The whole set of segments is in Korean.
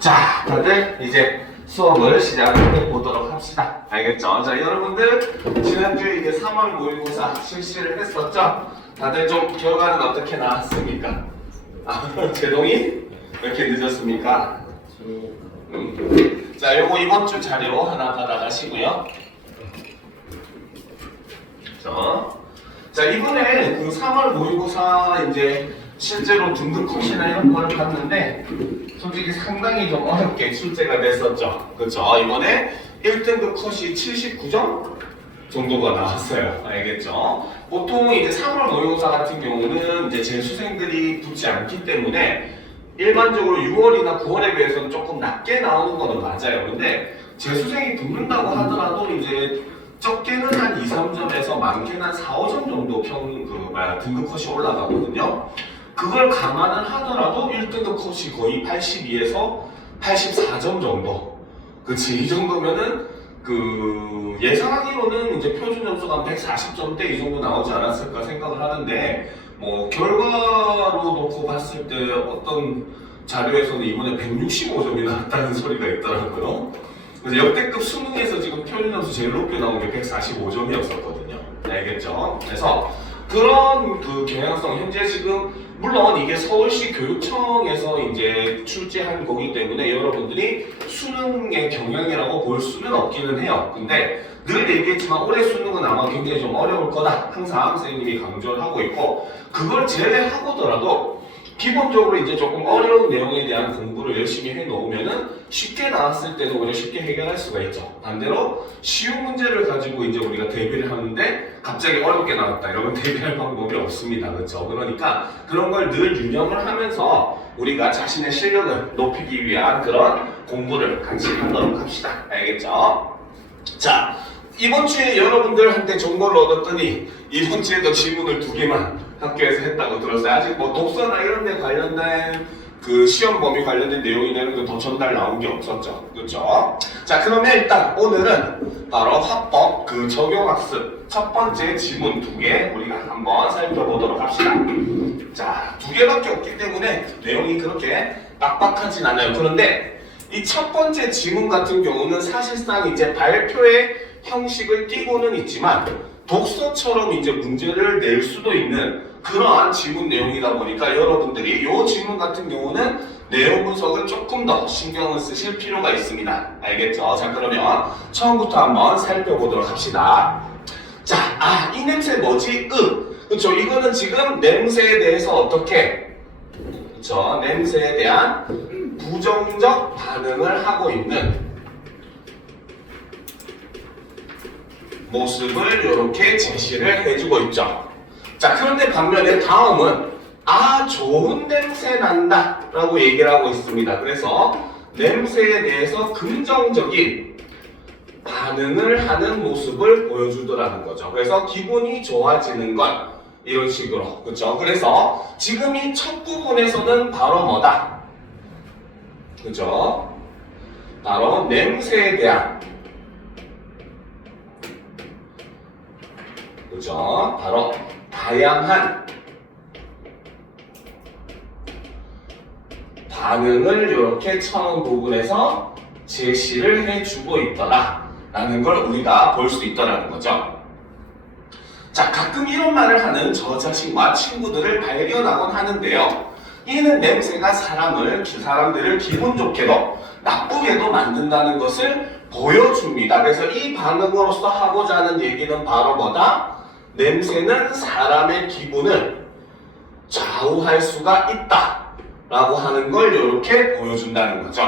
자, 다들 이제 수업을 시작해 보도록 합시다. 알겠죠? 자, 여러분들 지난주에 이제 3월 모의고사 실시를 했었죠? 다들 좀 결과는 어떻게 나왔습니까? 제동이? 왜 이렇게 늦었습니까? 자, 요거 이번 주 자료 하나 받아가시고요. 자, 이번에 그 3월 모의고사 이제 실제로 등급 컷이나 이런 걸 봤는데 솔직히 상당히 좀 어렵게 출제가 됐었죠. 그렇죠? 이번에 1등급 컷이 79점 정도가 나왔어요. 알겠죠? 보통 이제 3월 모의고사 같은 경우는 이제 재수생들이 붙지 않기 때문에 일반적으로 6월이나 9월에 비해서는 조금 낮게 나오는 거는 맞아요. 근데 재수생이 붙는다고 하더라도 이제 적게는 한 2, 3점에서 많게는 한 4, 5점 정도 등급 컷이 올라가거든요. 그걸 감안을 하더라도 1등급 컷이 거의 82에서 84점 정도. 그치, 이 정도면은 예상하기로는 이제 표준 점수가 한 140점대 이 정도 나오지 않았을까 생각을 하는데, 뭐 결과로 놓고 봤을 때 어떤 자료에서는 이번에 165점이 나왔다는 소리가 있더라고요. 그래서 역대급 수능에서 지금 표준 점수 제일 높게 나온 게 145점이었었거든요. 알겠죠? 그래서 그런 경향성, 현재 지금 물론 이게 서울시 교육청에서 이제 출제한 거기 때문에 여러분들이 수능의 경향이라고 볼 수는 없기는 해요. 근데 늘 얘기했지만 올해 수능은 아마 굉장히 좀 어려울 거다. 항상 선생님이 강조를 하고 있고, 그걸 제외하고더라도 기본적으로 이제 조금 어려운 내용에 대한 공부를 열심히 해 놓으면은 쉽게 나왔을 때도 오히려 쉽게 해결할 수가 있죠. 반대로 쉬운 문제를 가지고 이제 우리가 대비를 하는데 갑자기 어렵게 나왔다 이러면 대비할 방법이 없습니다. 그렇죠? 그러니까 그런 걸 늘 유념을 하면서 우리가 자신의 실력을 높이기 위한 그런 공부를 같이 하도록 합시다. 알겠죠? 자, 이번 주에 여러분들한테 정보를 얻었더니 이번 주에도 질문을 2개만 학교에서 했다고 들었어요. 아직 뭐 독서나 이런 데 관련된 시험 범위 관련된 내용이나 이런 거 더 전달 나온 게 없었죠. 그렇죠? 자, 그러면 일단 오늘은 바로 화법 적용학습 첫 번째 지문 2개 우리가 한번 살펴보도록 합시다. 자, 2개밖에 없기 때문에 내용이 그렇게 빡빡하진 않아요. 그런데 이 첫 번째 지문 같은 경우는 사실상 이제 발표의 형식을 띠고는 있지만 독서처럼 이제 문제를 낼 수도 있는 그러한 지문 내용이다 보니까 여러분들이 이 지문 같은 경우는 내용 분석을 조금 더 신경을 쓰실 필요가 있습니다. 알겠죠? 자, 그러면 처음부터 한번 살펴보도록 합시다. 자, 이 냄새 뭐지? 그렇죠? 이거는 지금 냄새에 대해서 어떻게, 그렇죠? 냄새에 대한 부정적 반응을 하고 있는 모습을 이렇게 제시를 해주고 있죠. 자, 그런데 반면에 다음은 좋은 냄새 난다 라고 얘기를 하고 있습니다. 그래서 냄새에 대해서 긍정적인 반응을 하는 모습을 보여주더라는 거죠. 그래서 기분이 좋아지는 것, 이런 식으로. 그렇죠? 그래서 지금 이 첫 부분에서는 바로 뭐다? 그죠? 바로 냄새에 대한, 그죠? 바로 다양한 반응을 이렇게 처음 부분에서 제시를 해주고 있더라 라는 걸 우리가 볼 수 있더라는 거죠. 자, 가끔 이런 말을 하는 저 자신과 친구들을 발견하곤 하는데요. 이는 냄새가 사람들을 기분 좋게도 나쁘게도 만든다는 것을 보여줍니다. 그래서 이 반응으로서 하고자 하는 얘기는 바로 뭐다? 냄새는 사람의 기분을 좌우할 수가 있다 라고 하는 걸 이렇게 보여준다는 거죠.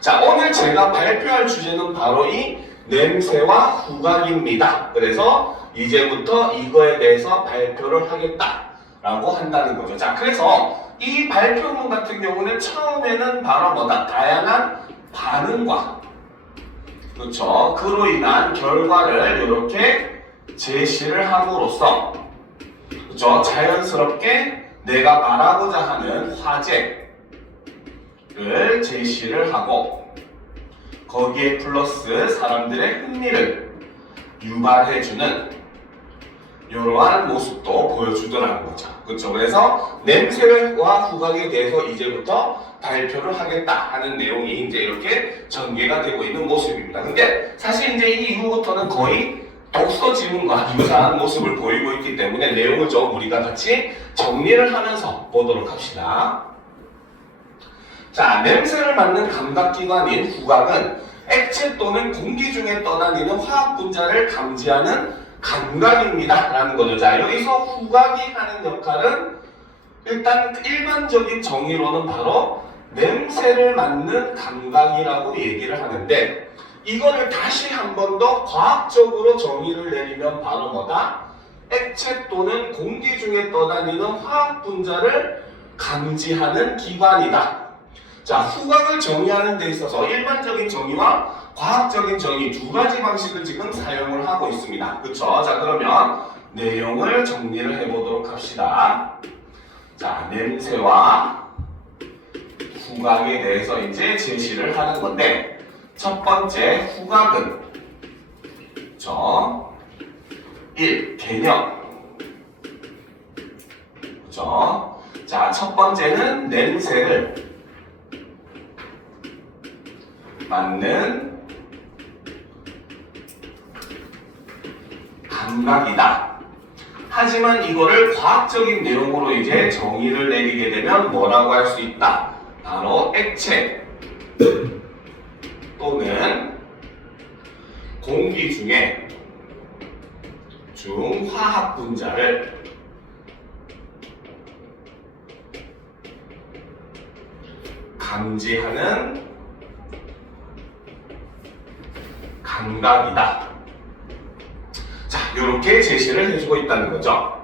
자, 오늘 제가 발표할 주제는 바로 이 냄새와 후각입니다. 그래서 이제부터 이거에 대해서 발표를 하겠다 라고 한다는 거죠. 자, 그래서 이 발표문 같은 경우는 처음에는 바로 뭐다? 다양한 반응과, 그렇죠? 그로 인한 결과를 이렇게 제시를 함으로써, 그렇죠? 자연스럽게 내가 말하고자 하는 화제를 제시를 하고 거기에 플러스 사람들의 흥미를 유발해주는 이러한 모습도 보여주더라는 거죠. 그렇죠? 그래서 냄새와 후각에 대해서 이제부터 발표를 하겠다 하는 내용이 이제 이렇게 전개가 되고 있는 모습입니다. 근데 사실 이제 이 이후부터는 거의 독서 지문과 유사한 모습을 보이고 있기 때문에 내용을 좀 우리가 같이 정리를 하면서 보도록 합시다. 자, 냄새를 맡는 감각기관인 후각은 액체 또는 공기 중에 떠다니는 화학 분자를 감지하는 감각입니다 라는 거죠. 자, 여기서 후각이 하는 역할은 일단 일반적인 정의로는 바로 냄새를 맡는 감각이라고 얘기를 하는데, 이거를 다시 한 번 더 과학적으로 정의를 내리면 바로 뭐다? 액체 또는 공기 중에 떠다니는 화학 분자를 감지하는 기관이다. 자, 후각을 정의하는 데 있어서 일반적인 정의와 과학적인 정의 두 가지 방식을 지금 사용을 하고 있습니다. 그쵸? 자, 그러면 내용을 정리를 해보도록 합시다. 자, 냄새와 후각에 대해서 이제 제시를 하는 건데, 첫 번째 후각은 1. 개념. 그죠? 자, 첫 번째는 냄새를 맡는 감각이다. 하지만 이거를 과학적인 내용으로 이제 정의를 내리게 되면 뭐라고 할 수 있다? 바로 액체 또는 공기 중에 중화학 분자를 감지하는 감각이다. 자, 이렇게 제시를 해주고 있다는 거죠.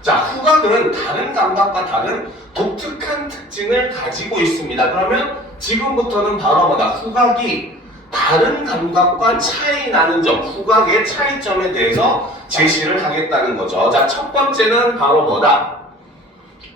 자, 후각은 다른 감각과 다른 독특한 특징을 가지고 있습니다. 그러면 지금부터는 바로 뭐다? 후각이 다른 감각과 차이 나는 점, 후각의 차이점에 대해서 제시를 하겠다는 거죠. 자, 첫 번째는 바로 뭐다?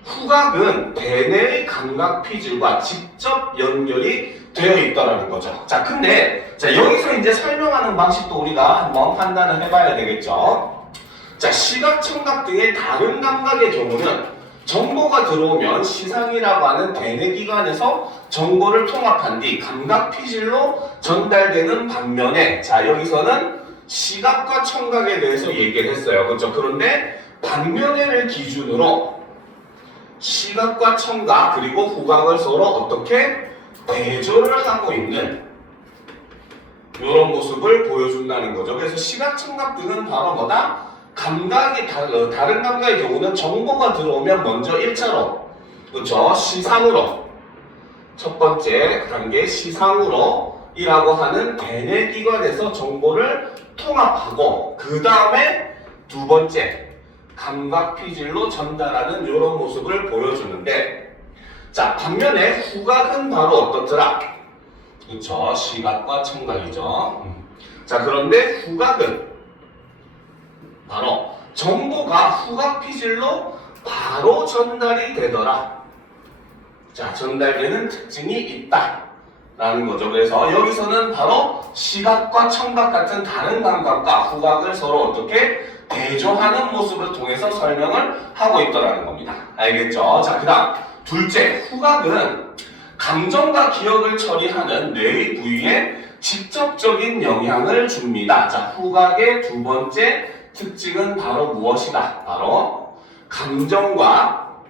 후각은 대뇌의 감각 피질과 직접 연결이 되어 있다는 거죠. 자, 근데 여기서 이제 설명하는 방식도 우리가 한번 판단을 해봐야 되겠죠. 자, 시각, 청각 등의 다른 감각의 경우는 정보가 들어오면 시상이라고 하는 대뇌기관에서 정보를 통합한 뒤 감각 피질로 전달되는 반면에, 자, 여기서는 시각과 청각에 대해서 얘기를 했어요. 그렇죠? 그런데 반면에를 기준으로 시각과 청각 그리고 후각을 서로 어떻게 대조를 하고 있는 이런 모습을 보여준다는 거죠. 그래서 시각, 청각 등은 바로 뭐다? 감각이 다른 감각의 경우는 정보가 들어오면 먼저 1차로, 그렇죠? 시상으로, 첫 번째 단계 시상으로 이라고 하는 대뇌기관에서 정보를 통합하고, 그 다음에 두 번째 감각 피질로 전달하는 이런 모습을 보여주는데, 자, 반면에 후각은 바로 어떻더라? 그렇죠? 시각과 청각이죠. 자, 그런데 후각은 바로 정보가 후각 피질로 바로 전달이 되더라. 자, 전달되는 특징이 있다 라는 거죠. 그래서 여기서는 바로 시각과 청각 같은 다른 감각과 후각을 서로 어떻게 대조하는 모습을 통해서 설명을 하고 있더라는 겁니다. 알겠죠? 자, 그 다음 둘째, 후각은 감정과 기억을 처리하는 뇌의 부위에 직접적인 영향을 줍니다. 자, 후각의 두 번째 특징은 바로 무엇이다? 바로 감정과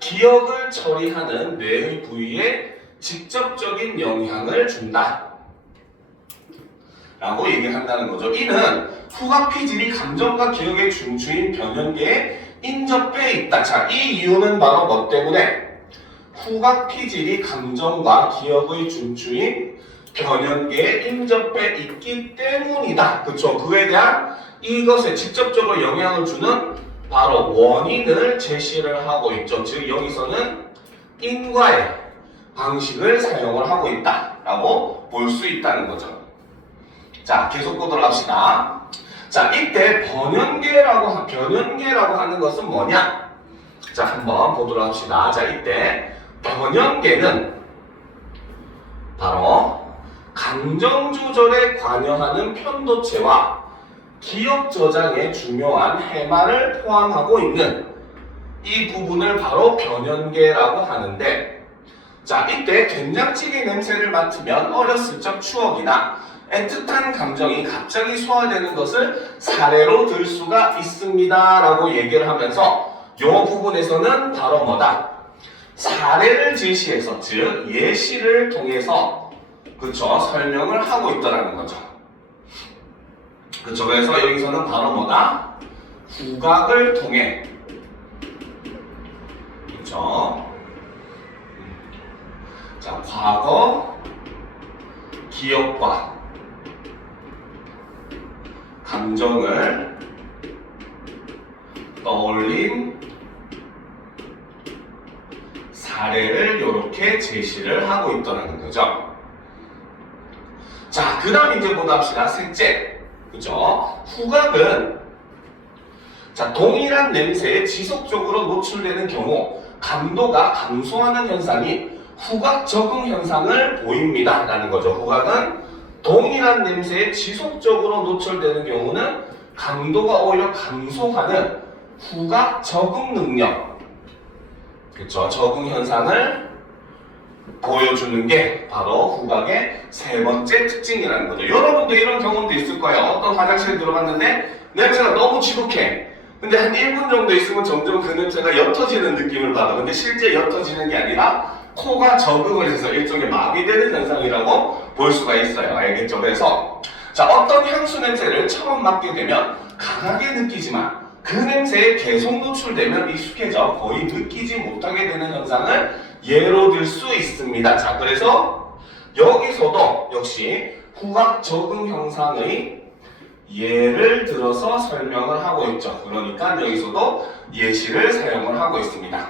기억을 처리하는 뇌의 부위에 직접적인 영향을 준다 라고 얘기한다는 거죠. 이는 후각 피질이 감정과 기억의 중추인 변연계에 인접해 있다. 자, 이 이유는 바로 뭐 때문에? 후각 피질이 감정과 기억의 중추인 변연계에 인접해 있기 때문이다. 그쵸? 그에 대한 이것에 직접적으로 영향을 주는 바로 원인을 제시를 하고 있죠. 즉 여기서는 인과의 방식을 사용을 하고 있다라고 볼 수 있다는 거죠. 자, 계속 보도록 합시다. 자, 이때 변연계라고 하는 것은 뭐냐? 자, 한번 보도록 합시다. 자, 이때 변연계는 바로 감정 조절에 관여하는 편도체와 기억 저장에 중요한 해마를 포함하고 있는 이 부분을 바로 변연계라고 하는데, 자, 이때 된장찌개 냄새를 맡으면 어렸을 적 추억이나 애틋한 감정이 갑자기 소화되는 것을 사례로 들 수가 있습니다 라고 얘기를 하면서 이 부분에서는 바로 뭐다? 사례를 제시해서, 즉 예시를 통해서 그쵸 설명을 하고 있더라는 거죠. 그쵸. 그래서 여기서는 바로 뭐다? 후각을 통해, 그쵸. 자, 과거 기억과 감정을 떠올린 사례를 이렇게 제시를 하고 있더라는 거죠. 자, 그 다음 이제 보답시다. 셋째. 그죠? 후각은 자, 동일한 냄새에 지속적으로 노출되는 경우 감도가 감소하는 현상이 후각 적응 현상을 보입니다 라는 거죠. 후각은 동일한 냄새에 지속적으로 노출되는 경우는 감도가 오히려 감소하는 후각 적응 능력, 그쵸? 적응 현상을 보여주는 게 바로 후각의 세 번째 특징이라는 거죠. 여러분도 이런 경험도 있을 거예요. 어떤 화장실에 들어갔는데 냄새가 너무 지독해. 근데 한 1분 정도 있으면 점점 그 냄새가 옅어지는 느낌을 받아. 근데 실제 옅어지는 게 아니라 코가 적응을 해서 일종의 마비되는 현상이라고 볼 수가 있어요. 알겠죠? 그래서 자, 어떤 향수 냄새를 처음 맡게 되면 강하게 느끼지만 그 냄새에 계속 노출되면 익숙해져 거의 느끼지 못하게 되는 현상을 예로 들 수 있습니다. 자, 그래서 여기서도 역시 후각 적응 현상의 예를 들어서 설명을 하고 있죠. 그러니까 여기서도 예시를 사용을 하고 있습니다.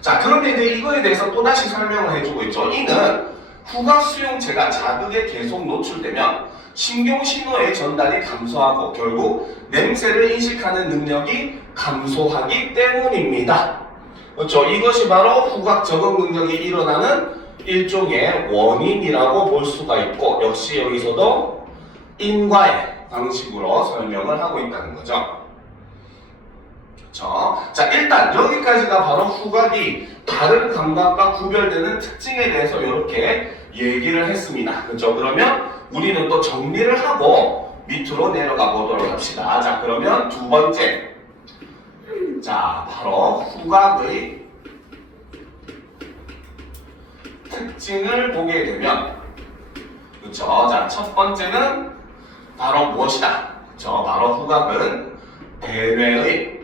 자, 그런데 이제 이거에 대해서 또다시 설명을 해주고 있죠. 이는 후각 수용체가 자극에 계속 노출되면 신경 신호의 전달이 감소하고 결국 냄새를 인식하는 능력이 감소하기 때문입니다. 그렇죠? 이것이 바로 후각 적응 능력이 일어나는 일종의 원인이라고 볼 수가 있고, 역시 여기서도 인과의 방식으로 설명을 하고 있다는 거죠. 그렇죠? 자, 일단 여기까지가 바로 후각이 다른 감각과 구별되는 특징에 대해서 이렇게 얘기를 했습니다. 그렇죠? 그러면 우리는 또 정리를 하고 밑으로 내려가 보도록 합시다. 자, 그러면 두 번째. 자, 바로 후각의 특징을 보게 되면, 그렇죠? 자, 첫 번째는 바로 무엇이다? 그렇죠? 바로 후각은 대뇌의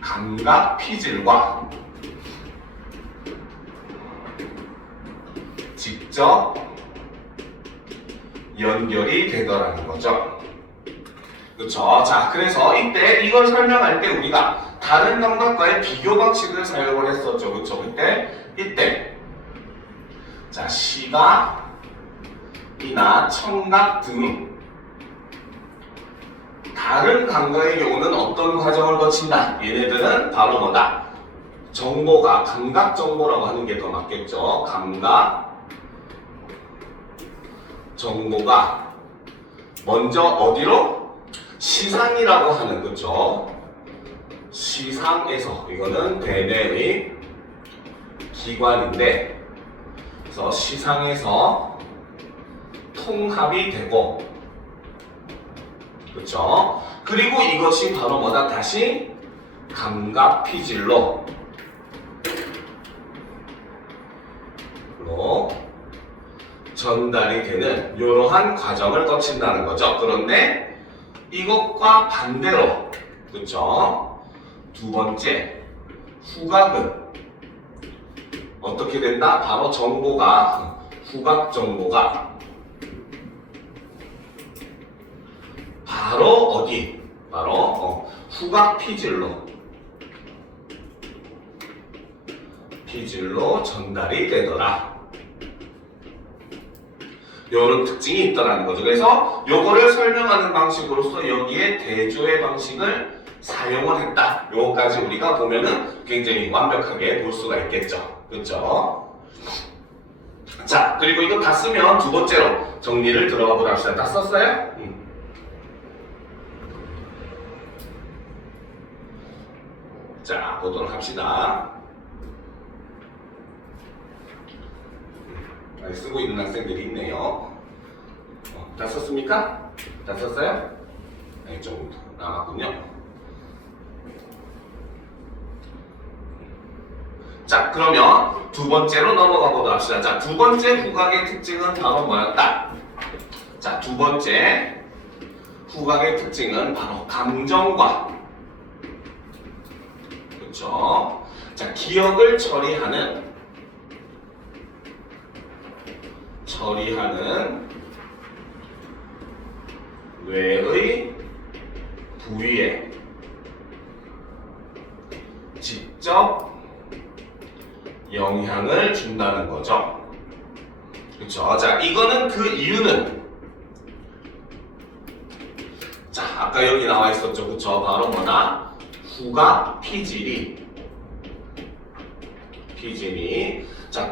감각 피질과 직접 연결이 되더라는 거죠. 그렇죠? 자, 그래서 이때 이걸 설명할 때 우리가 다른 감각과의 비교 방식을 사용을 했었죠. 그렇죠? 이때 자, 시각이나 청각 등 다른 감각의 경우는 어떤 과정을 거친다? 얘네들은 바로 뭐다? 정보가 감각 정보라고 하는 게 더 맞겠죠. 감각 정보가 먼저 어디로? 시상이라고 하는, 그쵸? 시상에서, 이거는 대뇌의 기관인데, 그래서 시상에서 통합이 되고, 그쵸? 그리고 이것이 바로 뭐다? 다시 감각 피질로 전달이 되는 이러한 과정을 거친다는 거죠. 그런데 이것과 반대로, 그쵸? 두 번째, 후각은 어떻게 된다? 바로 정보가, 후각 정보가 바로 어디? 바로 후각 피질로 전달이 되더라. 이런 특징이 있더라는 거죠. 그래서 요거를 설명하는 방식으로서 여기에 대조의 방식을 사용을 했다. 요거까지 우리가 보면은 굉장히 완벽하게 볼 수가 있겠죠. 그렇죠? 자, 그리고 이거 다 쓰면 두 번째로 정리를 들어가 보도록 합시다. 다 썼어요? 자, 보도록 합시다. 쓰고 있는 학생들이 있네요. 다 썼습니까? 다 썼어요? 네, 좀 남았군요. 자, 그러면 두 번째로 넘어가 보도록 합시다. 자, 두 번째 후각의 특징은 바로 뭐였다? 자, 두 번째 후각의 특징은 바로 감정과, 그렇죠? 자, 기억을 처리하는 뇌의 부위에 직접 영향을 준다는 거죠. 그렇죠? 자, 이거는 그 이유는, 자, 아까 여기 나와 있었죠. 그렇죠? 바로 뭐다? 후각 피질이, 자,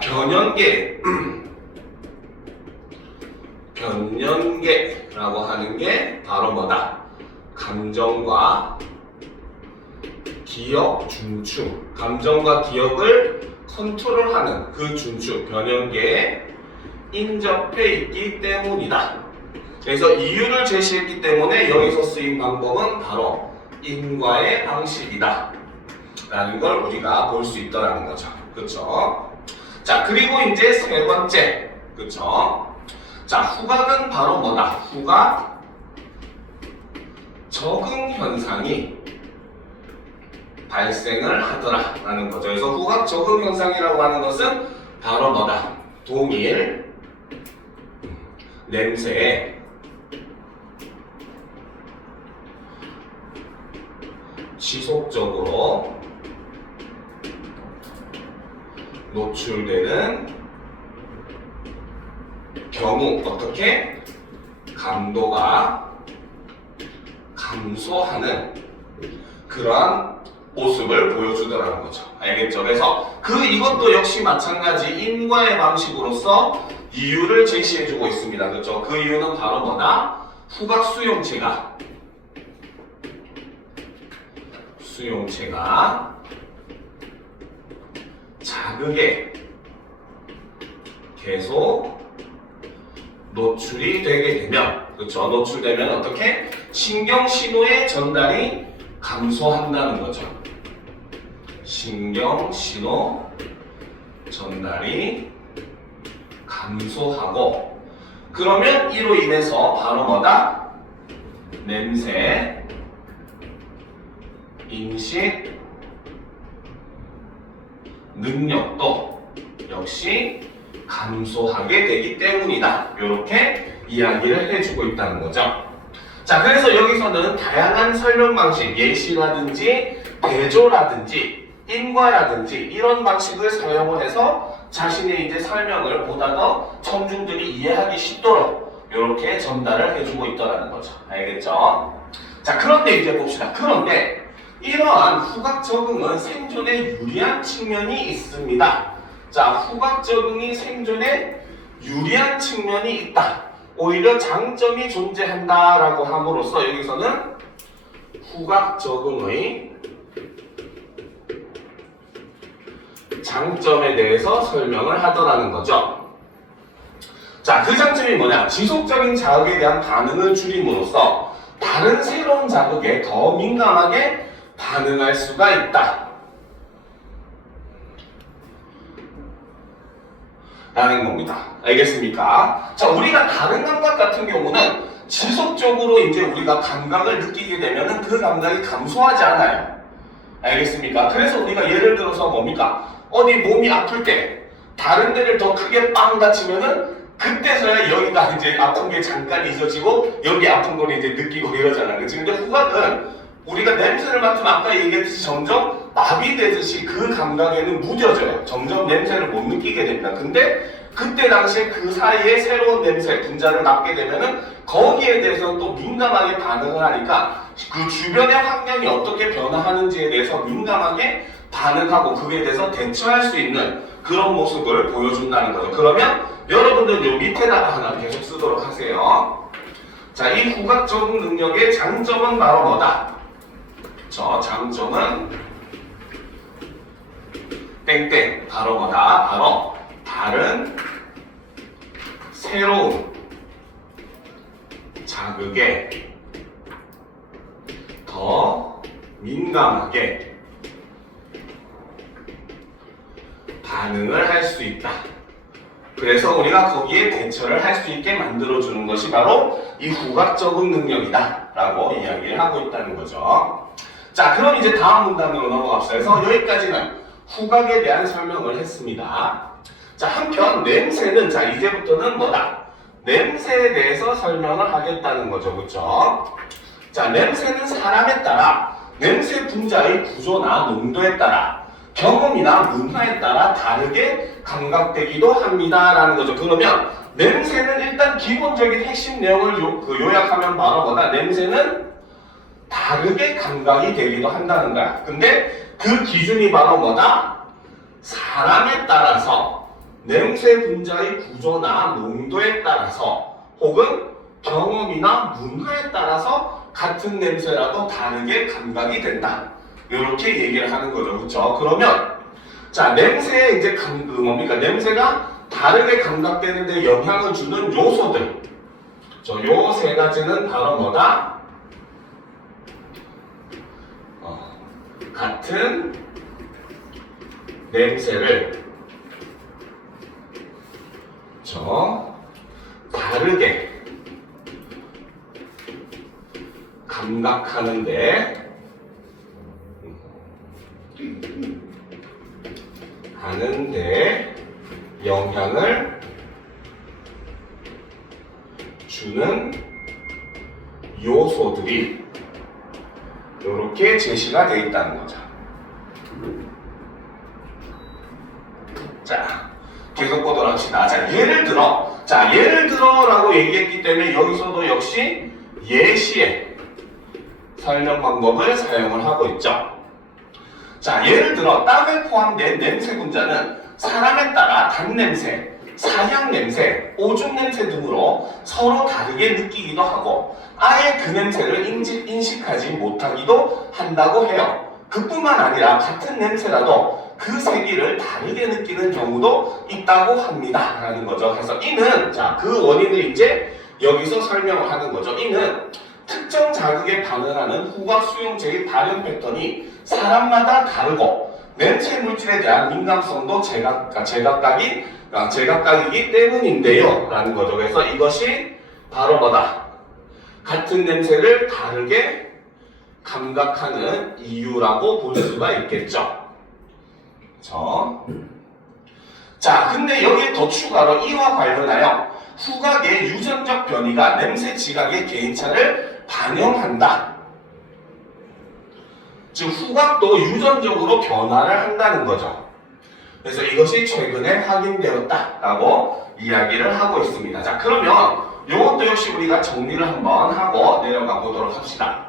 변연계라고 하는 게 바로 뭐다? 감정과 기억 중추, 감정과 기억을 컨트롤하는 그 중추, 변연계에 인접해 있기 때문이다. 그래서 이유를 제시했기 때문에 여기서 쓰인 방법은 바로 인과의 방식이다 라는 걸 우리가 볼 수 있더라는 거죠. 그쵸? 자, 그리고 이제 세 번째, 그쵸? 자, 후각은 바로 뭐다? 후각 적응 현상이 발생을 하더라 라는 거죠. 그래서 후각 적응 현상이라고 하는 것은 바로 뭐다? 동일 냄새에 지속적으로 노출되는 경우 어떻게? 감도가 감소하는 그러한 모습을 보여주더라는 거죠. 알겠죠? 그래서 이것도 역시 마찬가지 인과의 방식으로서 이유를 제시해주고 있습니다. 그렇죠? 그 이유는 바로 뭐다? 후각 수용체가 자극에 계속 노출이 되게 되면, 그렇죠? 노출되면 어떻게? 신경 신호의 전달이 감소한다는 거죠. 신경 신호 전달이 감소하고, 그러면 이로 인해서 바로 뭐다? 냄새 인식 능력도 역시 감소하게 되기 때문이다. 이렇게 이야기를 해주고 있다는 거죠. 자, 그래서 여기서는 다양한 설명 방식, 예시라든지 대조라든지 인과라든지 이런 방식을 사용을 해서 자신의 이제 설명을 보다 더 청중들이 이해하기 쉽도록 이렇게 전달을 해주고 있다는 거죠. 알겠죠? 자, 그런데 이제 봅시다. 그런데 이러한 후각 적응은 생존에 유리한 측면이 있습니다. 자, 후각 적응이 생존에 유리한 측면이 있다. 오히려 장점이 존재한다라고 함으로써 여기서는 후각 적응의 장점에 대해서 설명을 하더라는 거죠. 자, 그 장점이 뭐냐? 지속적인 자극에 대한 반응을 줄임으로써 다른 새로운 자극에 더 민감하게 반응할 수가 있다 라는 겁니다. 알겠습니까? 자, 우리가 다른 감각 같은 경우는 지속적으로 이제 우리가 감각을 느끼게 되면은 그 감각이 감소하지 않아요. 알겠습니까? 그래서 우리가 예를 들어서 뭡니까? 어디 몸이 아플 때 다른 데를 더 크게 빵 다치면은 그때서야 여기가 이제 아픈 게 잠깐 잊어지고 여기 아픈 걸 이제 느끼고 이러잖아요. 그치? 근데 후각은 우리가 냄새를 맡으면 아까 얘기했듯이 점점 마비되듯이 그 감각에는 무뎌져요. 점점 냄새를 못 느끼게 됩니다. 근데 그때 당시에 그 사이에 새로운 냄새, 분자를 맡게 되면은 거기에 대해서는 또 민감하게 반응을 하니까 그 주변의 환경이 어떻게 변화하는지에 대해서 민감하게 반응하고 그에 대해서 대처할 수 있는 그런 모습을 보여준다는 거죠. 그러면 여러분들 요 밑에다가 하나 계속 쓰도록 하세요. 자, 이 후각 적응 능력의 장점은 바로 뭐다? 저 장점은 땡땡 바로 뭐다? 바로 다른 새로운 자극에 더 민감하게 반응을 할 수 있다. 그래서 우리가 거기에 대처를 할 수 있게 만들어주는 것이 바로 이 후각 적응 능력이다 라고 이야기를 하고 있다는 거죠. 자, 그럼 이제 다음 문단으로 넘어갑시다. 그래서 여기까지는 후각에 대한 설명을 했습니다. 자, 한편 냄새는 자 이제부터는 뭐다? 냄새에 대해서 설명을 하겠다는 거죠. 그렇죠? 자, 냄새는 사람에 따라 냄새 분자의 구조나 농도에 따라 경험이나 문화에 따라 다르게 감각되기도 합니다 라는 거죠. 그러면 냄새는 일단 기본적인 핵심 내용을 요약하면 바로 뭐다? 냄새는 다르게 감각이 되기도 한다는 거야. 근데 그 기준이 바로 뭐다? 사람에 따라서 냄새 분자의 구조나 농도에 따라서 혹은 경험이나 문화에 따라서 같은 냄새라도 다르게 감각이 된다. 이렇게 얘기를 하는 거죠. 그렇죠? 그러면 자, 냄새에 이제 뭡니까? 냄새가 다르게 감각되는데 영향을 주는 요소들. 요 세 가지는 바로 뭐다? 같은 냄새를 다르게 감각하는데 영향을 주는 요소들이 이렇게 제시가 되어 있다는 거죠. 자, 계속 보도록 합시다. 자, 예를 들어라고 얘기했기 때문에 여기서도 역시 예시의 설명 방법을 사용을 하고 있죠. 자, 예를 들어 땀에 포함된 냄새 분자는 사람에 따라 단냄새, 사향냄새, 오줌냄새 등으로 서로 다르게 느끼기도 하고 아예 그 냄새를 인식하지 못하기도 한다고 해요. 그뿐만 아니라 같은 냄새라도 그 세기를 다르게 느끼는 경우도 있다고 합니다 라는 거죠. 그래서 이는 그 원인을 이제 여기서 설명을 하는 거죠. 이는 특정 자극에 반응하는 후각 수용체의 발현 패턴이 사람마다 다르고 냄새 물질에 대한 민감성도 제각각이기 때문인데요 라는 거죠. 그래서 이것이 바로 뭐다? 같은 냄새를 다르게 감각하는 이유라고 볼 수가 있겠죠. 그렇죠? 자, 근데 여기에 더 추가로 이와 관련하여 후각의 유전적 변이가 냄새 지각의 개인차를 반영한다. 즉 후각도 유전적으로 변화를 한다는 거죠. 그래서 이것이 최근에 확인되었다라고 이야기를 하고 있습니다. 자, 그러면 이것도 역시 우리가 정리를 한번 하고 내려가 보도록 합시다.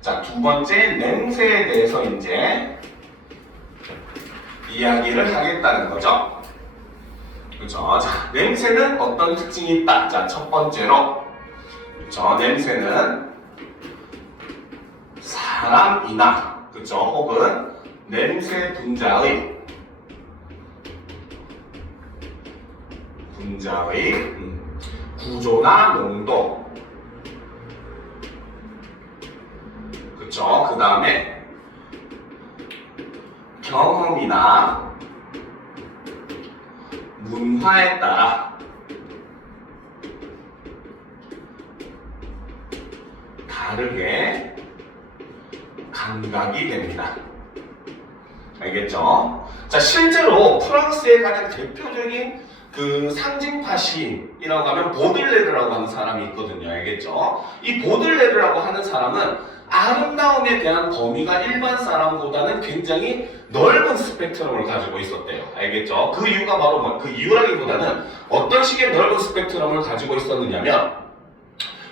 자, 두 번째 냄새에 대해서 이제 이야기를 하겠다는 거죠. 그렇죠? 자, 냄새는 어떤 특징이 있다? 자, 첫 번째로 냄새는 사람이나 혹은 냄새 분자의 구조나 농도, 그 다음에 경험이나 문화에 따라 다르게 감각이 됩니다. 알겠죠? 자, 실제로 프랑스의 가장 대표적인 그 상징파 시인이라고 하면 보들레르라고 하는 사람이 있거든요. 알겠죠? 이 보들레르라고 하는 사람은 아름다움에 대한 범위가 일반 사람보다는 굉장히 넓은 스펙트럼을 가지고 있었대요. 알겠죠? 그 이유가 바로 그 이유라기보다는 어떤 식의 넓은 스펙트럼을 가지고 있었느냐면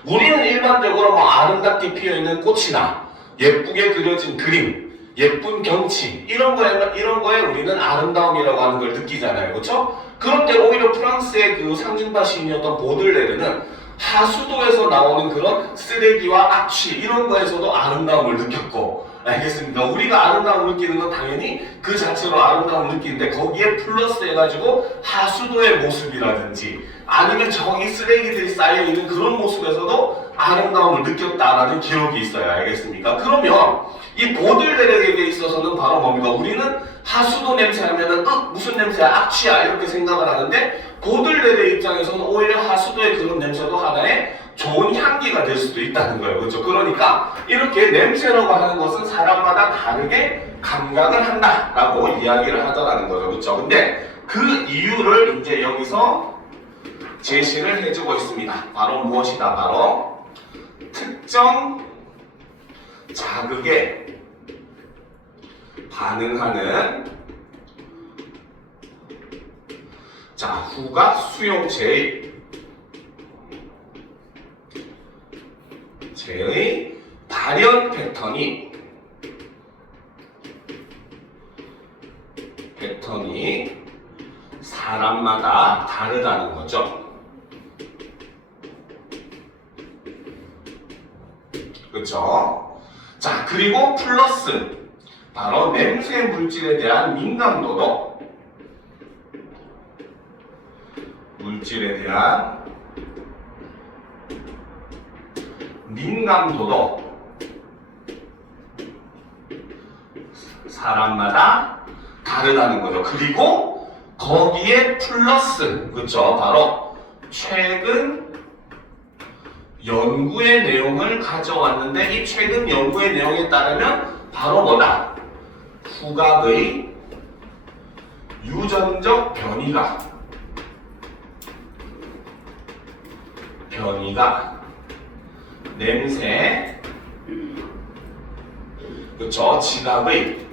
우리는 일반적으로 아름답게 피어있는 꽃이나 예쁘게 그려진 그림, 예쁜 경치 이런 거에 우리는 아름다움이라고 하는 걸 느끼잖아요. 그렇죠? 그런데 오히려 프랑스의 그 상징파 시인이었던 보들레르는 하수도에서 나오는 그런 쓰레기와 악취 이런 거에서도 아름다움을 느꼈고, 알겠습니까? 우리가 아름다움을 느끼는 건 당연히 그 자체로 아름다움을 느끼는데 거기에 플러스 해가지고 하수도의 모습이라든지 아니면 저기 쓰레기들이 쌓여있는 그런 모습에서도 아름다움을 느꼈다라는 기록이 있어요. 알겠습니까? 그러면 이 보들레르에게 있어서는 바로 뭡니까? 우리는 하수도 냄새 하면은 무슨 냄새야? 악취야 이렇게 생각을 하는데 보들레르 입장에서는 오히려 하수도의 그런 냄새도 하나의 좋은 향기가 될 수도 있다는 거예요. 그렇죠? 그러니까 이렇게 냄새라고 하는 것은 사람마다 다르게 감각을 한다라고 이야기를 하더라는 거죠. 그렇죠? 근데 그 이유를 이제 여기서 제시를 해주고 있습니다. 바로 무엇이다? 바로 특정 자극에 반응하는 후각 수용체의 발현 패턴이 사람마다 다르다는 거죠. 그렇죠? 자, 그리고 플러스 바로 냄새 물질에 대한 민감도도 사람마다 다르다는 거죠. 그리고 거기에 플러스, 그렇죠? 바로 최근 연구의 내용을 가져왔는데 이 최근 연구의 내용에 따르면 바로 뭐다? 후각의 유전적 변이가 냄새, 그렇죠? 지각의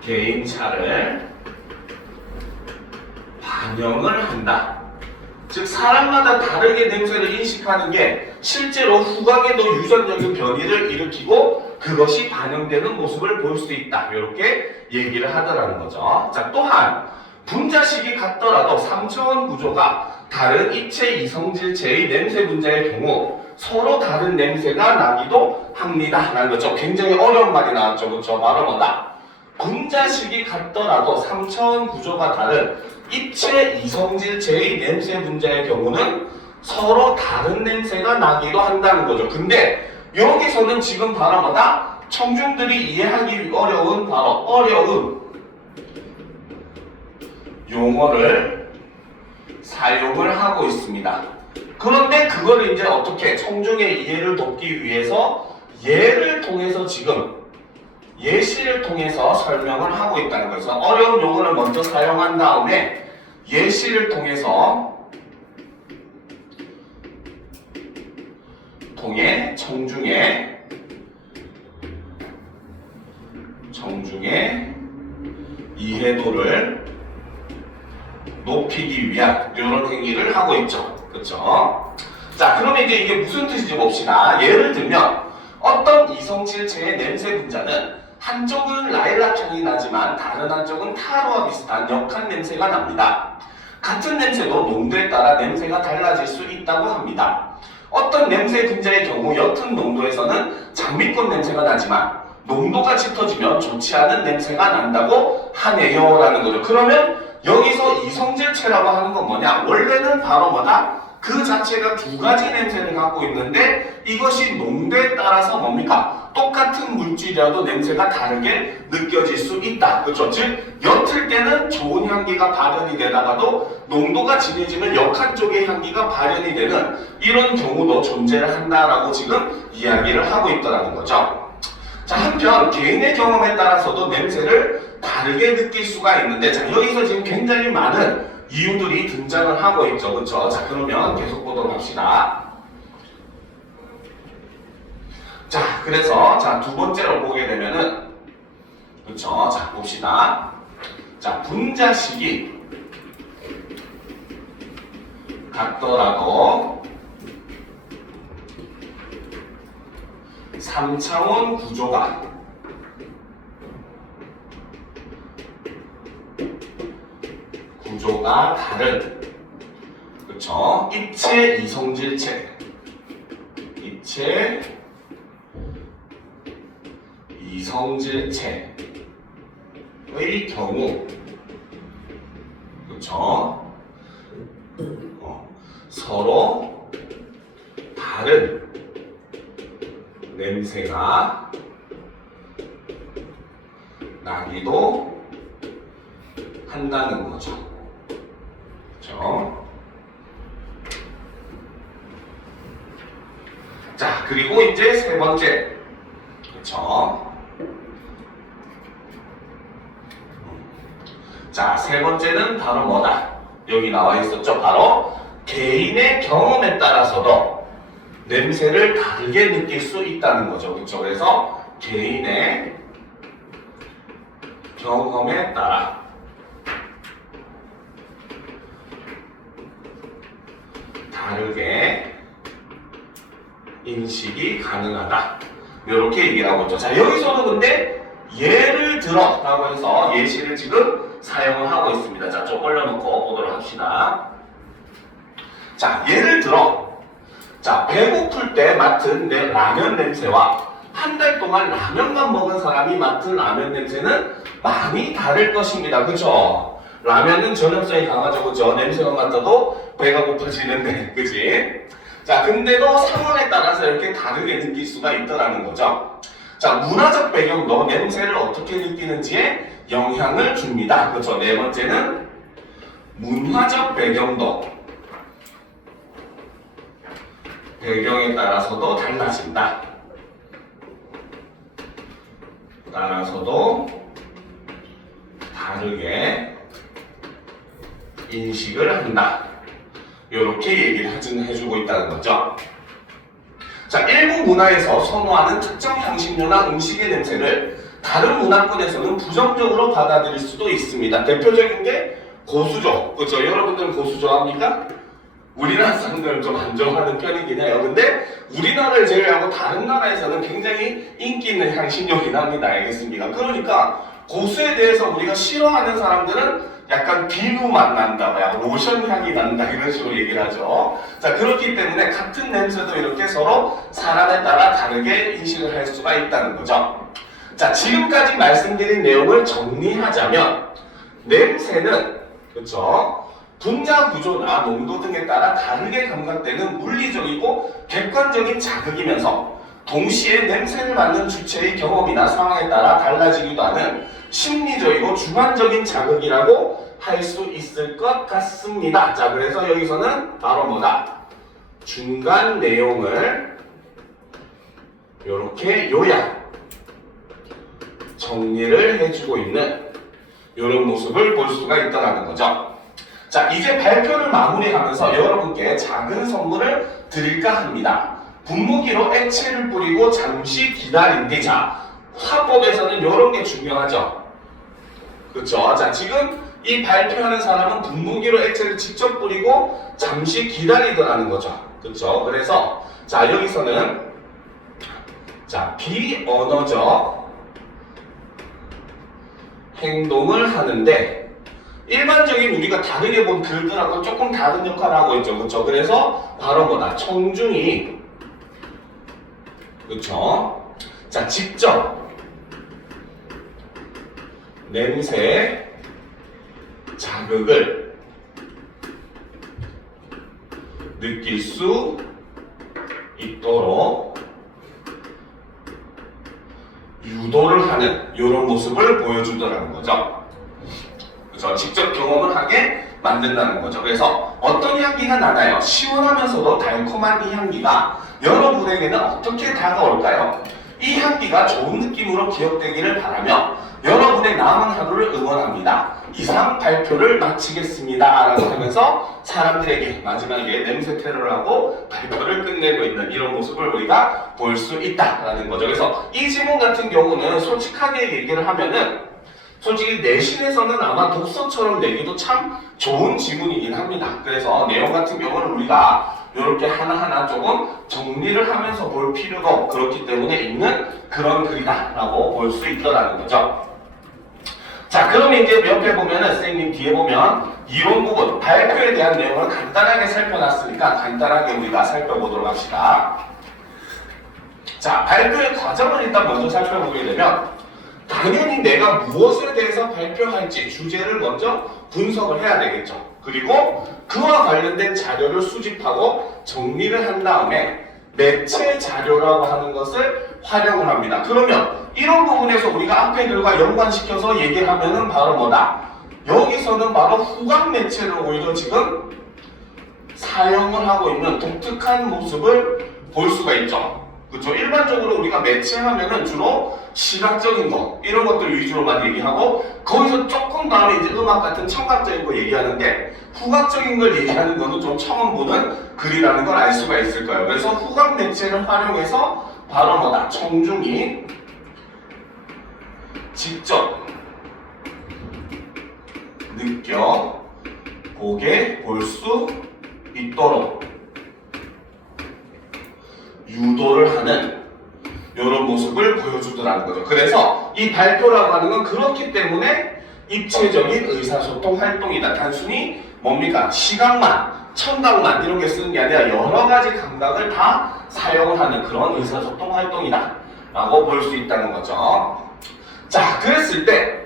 개인차를 반영을 한다. 즉 사람마다 다르게 냄새를 인식하는 게 실제로 후각에도 유전적인 변이를 일으키고 그것이 반영되는 모습을 볼 수 있다. 이렇게 얘기를 하더라는 거죠. 자, 또한 분자식이 같더라도 3차원 구조가 다른 입체 이성질체의 냄새 분자의 경우 서로 다른 냄새가 나기도 합니다. 라는 거죠. 굉장히 어려운 말이 나왔죠. 그렇죠? 바로 뭐다? 분자식이 같더라도 3차원 구조가 다른 입체 이성질체의 냄새 분자의 경우는 서로 다른 냄새가 나기도 한다는 거죠. 근데 여기서는 지금 바로 뭐다? 청중들이 이해하기 어려운 용어를 사용을 하고 있습니다. 그런데 그거를 이제 어떻게 청중의 이해를 돕기 위해서 예를 통해서 지금 예시를 통해서 설명을 하고 있다는 거죠. 어려운 용어를 먼저 사용한 다음에 예시를 통해 청중의 이해도를 높이기 위한 이런 행위를 하고 있죠. 그렇죠? 자, 그러면 이제 이게 무슨 뜻인지 봅시다. 예를 들면 어떤 이성질체의 냄새 분자는 한쪽은 라일락 향이 나지만 다른 한쪽은 타로와 비슷한 역한 냄새가 납니다. 같은 냄새도 농도에 따라 냄새가 달라질 수 있다고 합니다. 어떤 냄새 분자의 경우 옅은 농도에서는 장미꽃 냄새가 나지만 농도가 짙어지면 좋지 않은 냄새가 난다고 하네요. 라는 거죠. 그러면 여기서 이성질체라고 하는 건 뭐냐? 원래는 바로 뭐다? 그 자체가 두 가지 냄새를 갖고 있는데 이것이 농도에 따라서 뭡니까? 똑같은 물질이라도 냄새가 다르게 느껴질 수 있다. 그렇죠? 즉 옅을 때는 좋은 향기가 발현이 되다가도 농도가 진해지면 역한 쪽의 향기가 발현이 되는 이런 경우도 존재를 한다라고 지금 이야기를 하고 있더라는 거죠. 자, 한편 개인의 경험에 따라서도 냄새를 다르게 느낄 수가 있는데, 자, 여기서 지금 굉장히 많은 이유들이 등장을 하고 있죠. 그렇죠? 자, 그러면 계속 보도록 합시다. 자, 그래서 자, 두 번째로 보게 되면은, 그렇죠? 자, 봅시다. 자, 분자식이 같더라도 3차원 구조가 다른, 그쵸? 입체 이성질체. 입체 이성질체의 경우, 그쵸? 서로 다른 냄새가 나기도 한다는 거죠. 그쵸? 자, 그리고 이제 세 번째. 그쵸? 자, 세 번째는 바로 뭐다? 여기 나와 있었죠? 바로 개인의 경험에 따라서도 냄새를 다르게 느낄 수 있다는 거죠. 그쵸? 그래서 개인의 경험에 따라 다르게 인식이 가능하다. 이렇게 얘기를 하고 있죠. 자, 여기서는 근데 예를 들어 라고 해서 예시를 지금 사용을 하고 있습니다. 자, 좀 올려놓고 보도록 합시다. 자, 예를 들어, 자, 배고플 때 맡은 내 라면 냄새와 한 달 동안 라면만 먹은 사람이 맡은 라면 냄새는 많이 다를 것입니다. 그쵸? 라면은 전염성이 강하죠. 그쵸? 냄새만 맡아도 배가 고파지는데, 그치? 자, 근데도 상황에 따라서 이렇게 다르게 느낄 수가 있더라는 거죠. 자, 문화적 배경도 냄새를 어떻게 느끼는지에 영향을 줍니다. 그렇죠? 네 번째는 문화적 배경도 배경에 따라서도 달라진다. 따라서도 다르게 인식을 한다. 이렇게 얘기를 해주고 있다는 거죠. 자, 일부 문화에서 선호하는 특정 향신료나 음식의 냄새를 다른 문화권에서는 부정적으로 받아들일 수도 있습니다. 대표적인 게 고수조. 그렇죠? 여러분들은 고수 좋아합니까? 우리나라 사람들은 좀 안 좋아하는 편이긴 해요. 근데 우리나라를 제외하고 다른 나라에서는 굉장히 인기 있는 향신료긴 합니다. 알겠습니까? 그러니까 고수에 대해서 우리가 싫어하는 사람들은 약간 비누 맛 난다, 약간 로션 향이 난다, 이런 식으로 얘기를 하죠. 자, 그렇기 때문에 같은 냄새도 이렇게 서로 사람에 따라 다르게 인식을 할 수가 있다는 거죠. 자, 지금까지 말씀드린 내용을 정리하자면 냄새는, 그렇죠? 분자 구조나 농도 등에 따라 다르게 감각되는 물리적이고 객관적인 자극이면서 동시에 냄새를 맡는 주체의 경험이나 상황에 따라 달라지기도 하는 심리적이고 주관적인 자극이라고 할 수 있을 것 같습니다. 자, 그래서 여기서는 바로 뭐다? 중간 내용을 이렇게 요약 정리를 해주고 있는 이런 모습을 볼 수가 있다는 거죠. 자, 이제 발표를 마무리하면서 여러분께 작은 선물을 드릴까 합니다. 분무기로 액체를 뿌리고 잠시 기다린 뒤, 자, 화법에서는 이런 게 중요하죠. 그렇죠? 자, 지금 이 발표하는 사람은 분무기로 액체를 직접 뿌리고 잠시 기다리더라는 거죠. 그렇죠? 그래서 자, 여기서는 자, 비언어적 행동을 하는데 일반적인 우리가 다르게 본 글들하고 조금 다른 역할을 하고 있죠. 그렇죠? 그래서 바로 뭐다? 청중이, 그렇죠? 자, 직접 냄새 자극을 느낄 수 있도록 유도를 하는 이런 모습을 보여주더라는 거죠. 그래서 직접 경험을 하게 만든다는 거죠. 그래서 어떤 향기가 나나요? 시원하면서도 달콤한 이 향기가 여러분에게는 어떻게 다가올까요? 이 향기가 좋은 느낌으로 기억되기를 바라며 여러분의 남은 하루를 응원합니다. 이상 발표를 마치겠습니다. 라고 하면서 사람들에게 마지막에 냄새 테러를 하고 발표를 끝내고 있는 이런 모습을 우리가 볼 수 있다라는 거죠. 그래서 이 지문 같은 경우는 솔직하게 얘기를 하면은 솔직히 내신에서는 아마 독서처럼 내기도 참 좋은 지문이긴 합니다. 그래서 내용 같은 경우는 우리가 이렇게 하나하나 조금 정리를 하면서 볼 필요도 그렇기 때문에 있는 그런 글이다 라고 볼 수 있더라는 거죠. 자, 그러면 이제 옆에 보면은 선생님 뒤에 보면 이론 부분, 발표에 대한 내용을 간단하게 살펴놨으니까 간단하게 우리가 살펴보도록 합시다. 자, 발표의 과정을 일단 먼저 살펴보게 되면 당연히 내가 무엇에 대해서 발표할지 주제를 먼저 분석을 해야 되겠죠. 그리고 그와 관련된 자료를 수집하고 정리를 한 다음에 매체 자료라고 하는 것을 활용을 합니다. 그러면 이런 부분에서 우리가 앞에 글과 연관시켜서 얘기하면은 바로 뭐다? 여기서는 바로 후각 매체를 오히려 지금 사용을 하고 있는 독특한 모습을 볼 수가 있죠. 그렇죠? 일반적으로 우리가 매체하면은 주로 시각적인 거 이런 것들 위주로만 얘기하고 거기서 조금 다음에 이제 음악 같은 청각적인 거 얘기하는데 후각적인 걸 얘기하는 거는 좀 처음 보는 글이라는 걸 알 수가 있을 거예요. 그래서 후각 매체를 활용해서 바로 뭐다? 청중이 직접 느껴 보게 볼 수 있도록 유도를 하는 이런 모습을 보여주더라는 거죠. 그래서 이 발표라고 하는 건 그렇기 때문에 입체적인 의사소통 활동이다. 단순히 뭡니까? 시각만, 청각만 이렇게 쓰는 게 아니라 여러 가지 감각을 다 사용을 하는 그런 의사소통 활동이다 라고 볼 수 있다는 거죠. 자, 그랬을 때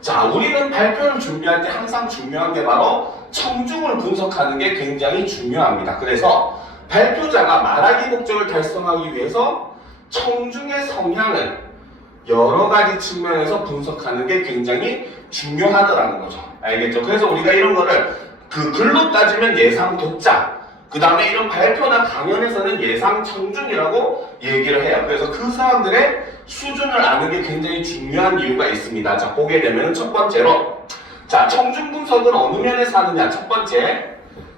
자, 우리는 발표를 준비할 때 항상 중요한 게 바로 청중을 분석하는 게 굉장히 중요합니다. 그래서 발표자가 말하기 목적을 달성하기 위해서 청중의 성향을 여러 가지 측면에서 분석하는 게 굉장히 중요하더라는 거죠. 알겠죠? 그래서 우리가 이런 거를 그 글로 따지면 예상 독자, 그 다음에 이런 발표나 강연에서는 예상 청중이라고 얘기를 해요. 그래서 그 사람들의 수준을 아는 게 굉장히 중요한 이유가 있습니다. 자, 보게 되면 첫 번째로 자, 청중 분석은 어느 면에서 하느냐? 첫 번째,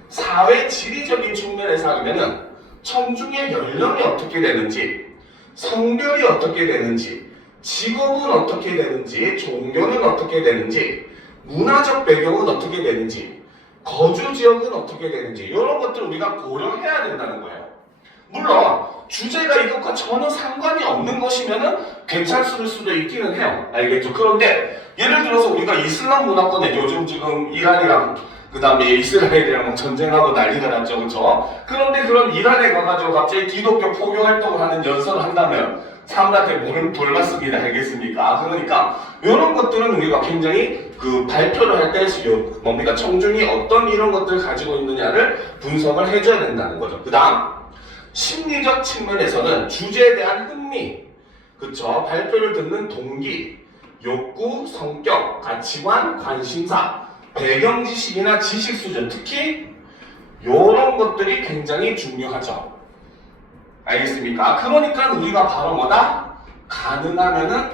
사회 지리적인 측면에서 하면은 청중의 연령이 어떻게 되는지, 성별이 어떻게 되는지, 직업은 어떻게 되는지, 종교는 어떻게 되는지, 문화적 배경은 어떻게 되는지, 거주 지역은 어떻게 되는지 이런 것들을 우리가 고려해야 된다는 거예요. 물론 주제가 이것과 전혀 상관이 없는 것이면은 괜찮을 수도 있기는 해요. 알겠죠? 그런데 예를 들어서 우리가 이슬람 문화권에 요즘 지금 이란이랑 그 다음에 이스라엘이랑 전쟁하고 난리가 났죠. 그렇죠? 그런데 그런 이란에 가가지고 갑자기 기독교 포교 활동을 하는 연설을 한다면 사람들한테 뭐를 돌봤습니다. 알겠습니까? 그러니까 이런 것들은 우리가 굉장히 그 발표를 할 때 뭡니까? 청중이 어떤 이런 것들을 가지고 있느냐를 분석을 해줘야 된다는 거죠. 그 다음 심리적 측면에서는 주제에 대한 흥미, 그쵸? 발표를 듣는 동기, 욕구, 성격, 가치관, 관심사, 배경 지식이나 지식 수준, 특히 이런 것들이 굉장히 중요하죠. 알겠습니까? 그러니까 우리가 바로 뭐다? 가능하면은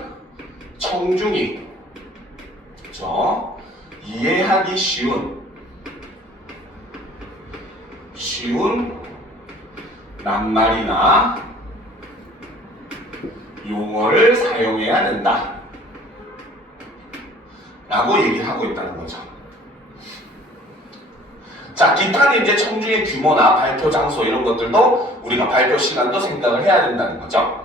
청중이 그렇죠? 이해하기 쉬운 낱말이나 용어를 사용해야 된다 라고 얘기하고 있다는 거죠. 자, 기타는 이제 청중의 규모나 발표 장소 이런 것들도 우리가 발표 시간도 생각을 해야 된다는 거죠.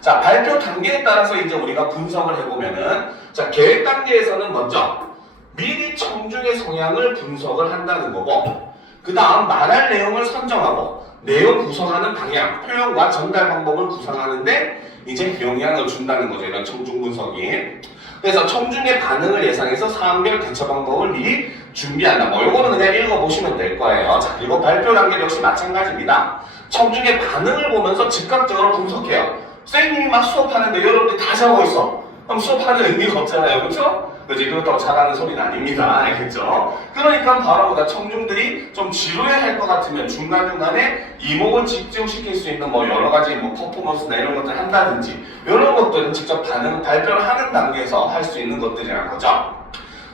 자, 발표 단계에 따라서 이제 우리가 분석을 해보면은 자, 계획 단계에서는 먼저 미리 청중의 성향을 분석을 한다는 거고 그 다음 말할 내용을 선정하고 내용 구성하는 방향, 표현과 전달 방법을 구상하는데 이제 영향을 준다는 거죠. 이런 청중 분석이. 그래서 청중의 반응을 예상해서 사항별 대처 방법을 미리 준비한다. 뭐 요거는 그냥 읽어보시면 될 거예요. 자, 그리고 발표 단계 역시 마찬가지입니다. 청중의 반응을 보면서 즉각적으로 분석해요. 선생님이 막 수업하는데 여러분들이 다 자고 있어. 그럼 수업하는 의미가 없잖아요. 그렇죠? 그렇지? 그렇다고 잘하는 소리는 아닙니다. 알겠죠? 그러니까 바로 청중들이 좀 지루해할 것 같으면 중간중간에 이목을 집중시킬 수 있는 뭐 여러 가지 뭐 퍼포먼스나 이런 것들 한다든지 이런 것들은 직접 발표를 하는 단계에서 할 수 있는 것들이라는 거죠.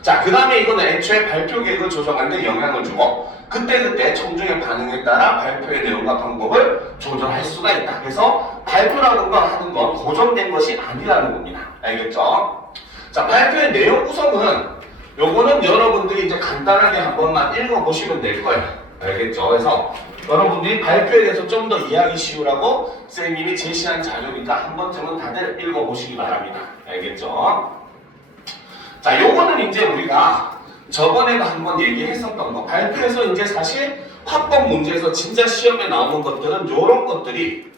자, 그 다음에 이거는 애초에 발표 계획을 조정하는 데 영향을 주고 그때그때 청중의 반응에 따라 발표의 내용과 방법을 조절할 수가 있다. 그래서 발표라는 거 하는 건 고정된 것이 아니라는 겁니다. 알겠죠? 자, 발표의 내용 구성은 요거는 여러분들이 이제 간단하게 한 번만 읽어보시면 될 거예요. 알겠죠? 그래서 여러분들이 발표에 대해서 좀 더 이해하기 쉬우라고 선생님이 제시한 자료니까 한 번쯤은 다들 읽어보시기 바랍니다. 알겠죠? 자, 요거는 이제 우리가 저번에도 한번 얘기했었던 거. 발표에서 이제 사실 합법 문제에서 진짜 시험에 나오는 것들은 요런 것들이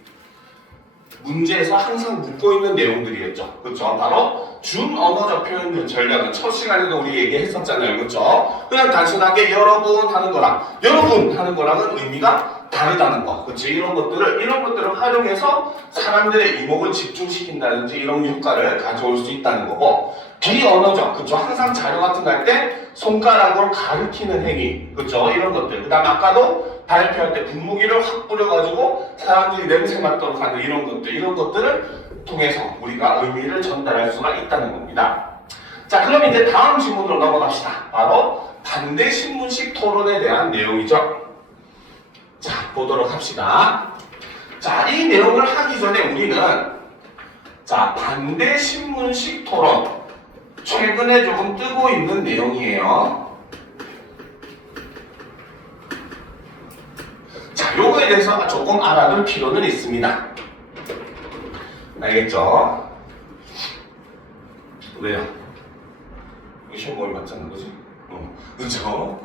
문제에서 항상 묻고 있는 내용들이었죠. 그렇죠? 바로 준언어적 표현 전략은 첫 시간에도 우리 얘기했었잖아요. 그렇죠? 그냥 단순하게 여러분 하는 거랑 여러분 하는 거랑은 의미가 다르다는 거. 그렇죠? 이런 것들을 활용해서 사람들의 이목을 집중시킨다든지 이런 효과를 가져올 수 있다는 거고, 비언어적, 그렇죠? 항상 자료 같은 거 할 때 손가락으로 가리키는 행위, 그렇죠? 이런 것들. 그 다음에 아까도 발표할 때 분무기를 확 뿌려가지고 사람들이 냄새 맡도록 하는 이런 것들을 통해서 우리가 의미를 전달할 수가 있다는 겁니다. 자, 그럼 이제 다음 질문으로 넘어갑시다. 바로 반대 신문식 토론에 대한 내용이죠. 자, 보도록 합시다. 자, 이 내용을 하기 전에 우리는 자, 반대 신문식 토론. 최근에 조금 뜨고 있는 내용이에요. 자, 요거에 대해서 조금 알아둘 필요는 있습니다. 알겠죠? 왜요? 시험 거의 맞잖아, 그지? 그죠?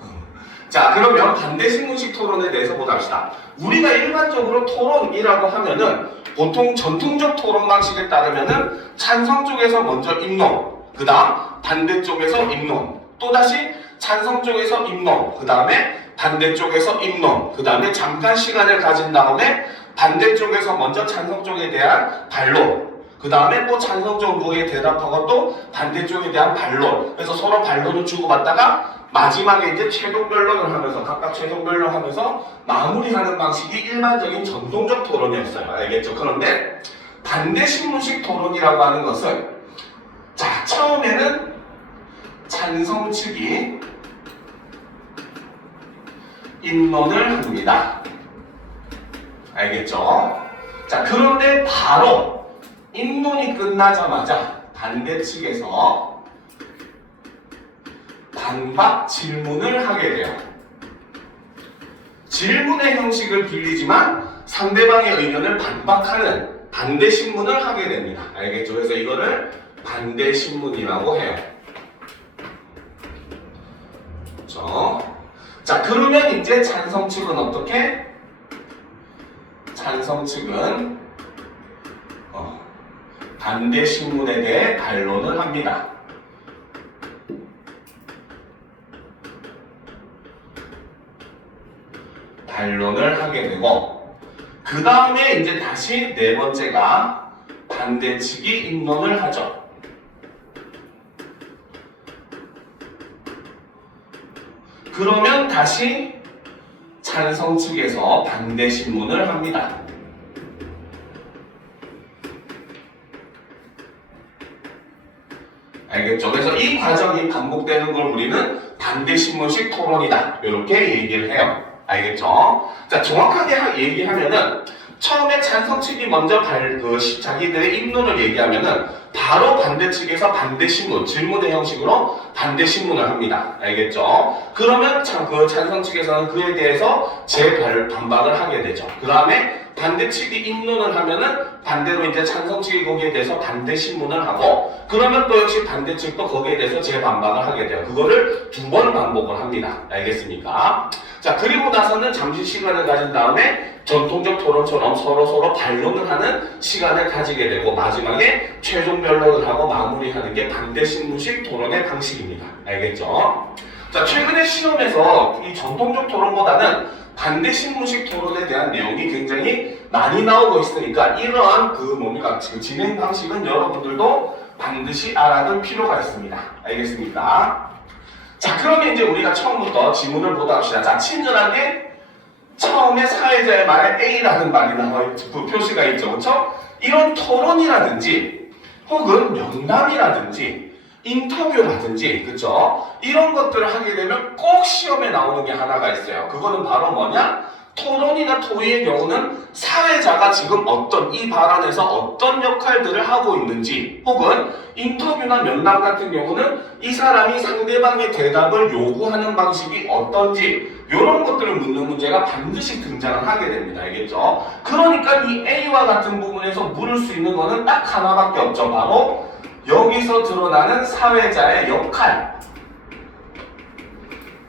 자, 그러면 반대 신문식 토론에 대해서 보자 합시다. 우리가 일반적으로 토론이라고 하면은 보통 전통적 토론 방식에 따르면은 찬성 쪽에서 먼저 입론, 그 다음 반대쪽에서 입론, 또다시 찬성 쪽에서 입론, 그 다음에 반대쪽에서 입론, 그 다음에 잠깐 시간을 가진 다음에 반대쪽에서 먼저 찬성 쪽에 대한 반론, 그 다음에 또 찬성 쪽에 대답하고 또 반대쪽에 대한 반론, 그래서 서로 반론을 주고받다가 마지막에 이제 최종 변론을 하면서 각각 최종 변론하면서 마무리하는 방식이 일반적인 전통적 토론이었어요. 알겠죠? 그런데 반대 신문식 토론이라고 하는 것은 자, 처음에는 찬성 측이 입론을 합니다. 알겠죠? 자, 그런데 바로 입론이 끝나자마자 반대 측에서 반박 질문을 하게 돼요. 질문의 형식을 빌리지만 상대방의 의견을 반박하는 반대 신문을 하게 됩니다. 알겠죠? 그래서 이거를 반대 신문이라고 해요. 그렇죠? 자, 그러면 이제 찬성 측은 어떻게? 찬성 측은 반대 신문에 대해 반론을 합니다. 반론을 하게 되고, 그 다음에 이제 다시 네 번째가 반대 측이 입론을 하죠. 그러면 다시 찬성 측에서 반대 신문을 합니다. 알겠죠? 그래서 이 과정이 반복되는 걸 우리는 반대 신문식 토론이다. 이렇게 얘기를 해요. 알겠죠? 자, 정확하게 얘기하면은 처음에 찬성 측이 먼저 자기들의 입론을 얘기하면은 바로 반대 측에서 반대 신문, 질문의 형식으로 반대 신문을 합니다. 알겠죠? 그러면 그 찬성 측에서는 그에 대해서 반박을 하게 되죠. 그 다음에 반대 측이 입론을 하면은 반대로 이제 찬성 측이 거기에 대해서 반대 신문을 하고, 그러면 또 역시 반대 측도 거기에 대해서 재반박을 하게 돼요. 그거를 두 번 반복을 합니다. 알겠습니까? 자, 그리고 나서는 잠시 시간을 가진 다음에 전통적 토론처럼 서로 반론을 하는 시간을 가지게 되고, 마지막에 최종 변론을 하고 마무리하는 게 반대 신문식 토론의 방식입니다. 알겠죠? 자, 최근에 시험에서 이 전통적 토론보다는 반대 신문식 토론에 대한 내용이 굉장히 많이 나오고 있으니까 이러한 진행 방식은 여러분들도 반드시 알아둘 필요가 있습니다. 알겠습니까? 자, 그러면 이제 우리가 처음부터 지문을 보도록 합시다. 자, 친절하게 처음에 사회자의 말에 A라는 말이 나와 있죠. 표시가 있죠. 그렇죠? 이런 토론이라든지 혹은 면담이라든지 인터뷰라든지, 그쵸? 이런 것들을 하게 되면 꼭 시험에 나오는 게 하나가 있어요. 그거는 바로 뭐냐? 토론이나 토의의 경우는 사회자가 지금 이 발언에서 어떤 역할들을 하고 있는지, 혹은 인터뷰나 면담 같은 경우는 이 사람이 상대방의 대답을 요구하는 방식이 어떤지, 이런 것들을 묻는 문제가 반드시 등장을 하게 됩니다. 알겠죠? 그러니까 이 A와 같은 부분에서 물을 수 있는 거는 딱 하나밖에 없죠. 바로 여기서 드러나는 사회자의 역할,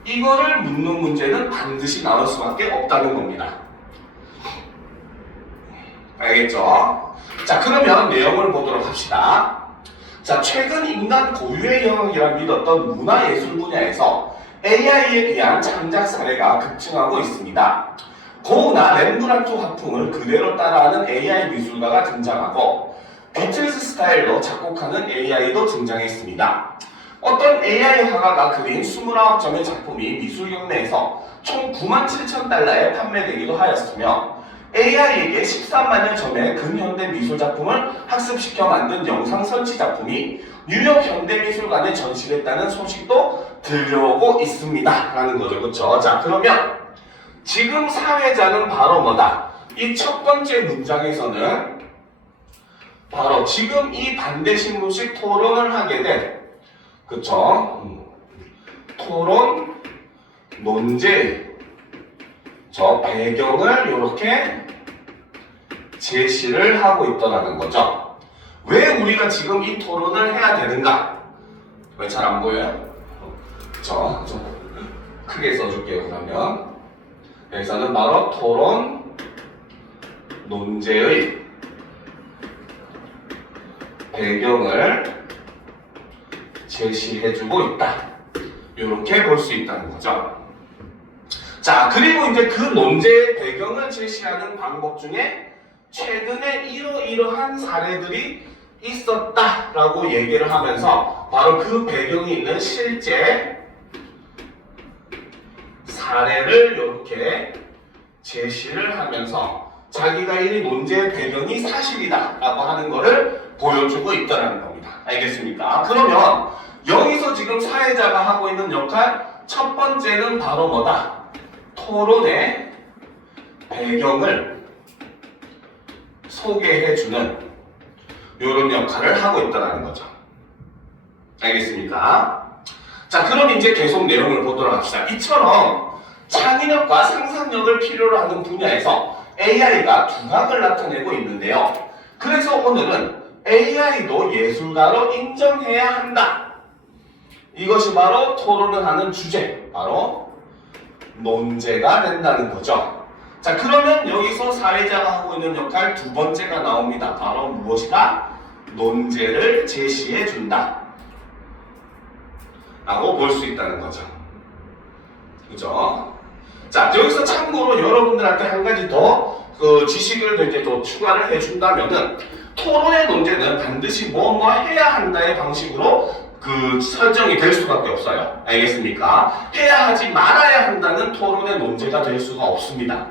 이거를 묻는 문제는 반드시 나올 수밖에 없다는 겁니다. 알겠죠? 자, 그러면 내용을 보도록 합시다. 자, 최근 인간 고유의 영역이라 믿었던 문화예술 분야에서 AI에 의한 창작 사례가 급증하고 있습니다. 고우나 렘브란트 화풍을 그대로 따라하는 AI 미술가가 등장하고 비틀즈 스타일로 작곡하는 AI도 등장했습니다. 어떤 AI 화가가 그린 29점의 작품이 미술 경매에서 총 97,000달러에 판매되기도 하였으며 AI에게 13만여 점의 근현대 미술 작품을 학습시켜 만든 영상 설치 작품이 뉴욕 현대미술관에 전시됐다는 소식도 들려오고 있습니다. 라는 거죠. 그렇죠? 자, 그러면 지금 사회자는 바로 뭐다? 이 첫 번째 문장에서는 바로 지금 이 반대 신문식 토론을 하게 된, 그쵸? 토론, 논제, 저 배경을 이렇게 제시를 하고 있더라는 거죠. 왜 우리가 지금 이 토론을 해야 되는가? 왜 잘 안 보여요? 좀 크게 써줄게요. 그러면 여기서는 바로 토론, 논제의 배경을 제시해주고 있다. 이렇게 볼 수 있다는 거죠. 자, 그리고 이제 그 논제의 배경을 제시하는 방법 중에 최근에 이러이러한 사례들이 있었다라고 얘기를 하면서 바로 그 배경이 있는 실제 사례를 이렇게 제시를 하면서 자기가 이 논제의 배경이 사실이다 라고 하는 거를 보여주고 있다는 겁니다. 알겠습니까? 그러면 여기서 지금 사회자가 하고 있는 역할 첫 번째는 바로 뭐다? 토론의 배경을 소개해주는 이런 역할을 하고 있다는 거죠. 알겠습니까? 자, 그럼 이제 계속 내용을 보도록 합시다. 이처럼 창의력과 상상력을 필요로 하는 분야에서 AI가 두각을 나타내고 있는데요. 그래서 오늘은 AI도 예술가로 인정해야 한다. 이것이 바로 토론을 하는 주제, 바로 논제가 된다는 거죠. 자, 그러면 여기서 사회자가 하고 있는 역할 두 번째가 나옵니다. 바로 무엇이다? 논제를 제시해 준다 라고 볼 수 있다는 거죠. 그죠? 자, 여기서 참고로 여러분들한테 한 가지 더 지식을 이제 또 추가를 해준다면은 토론의 논제는 반드시 뭐 해야 한다의 방식으로 설정이 될 수밖에 없어요. 알겠습니까? 해야 하지 말아야 한다는 토론의 논제가 될 수가 없습니다.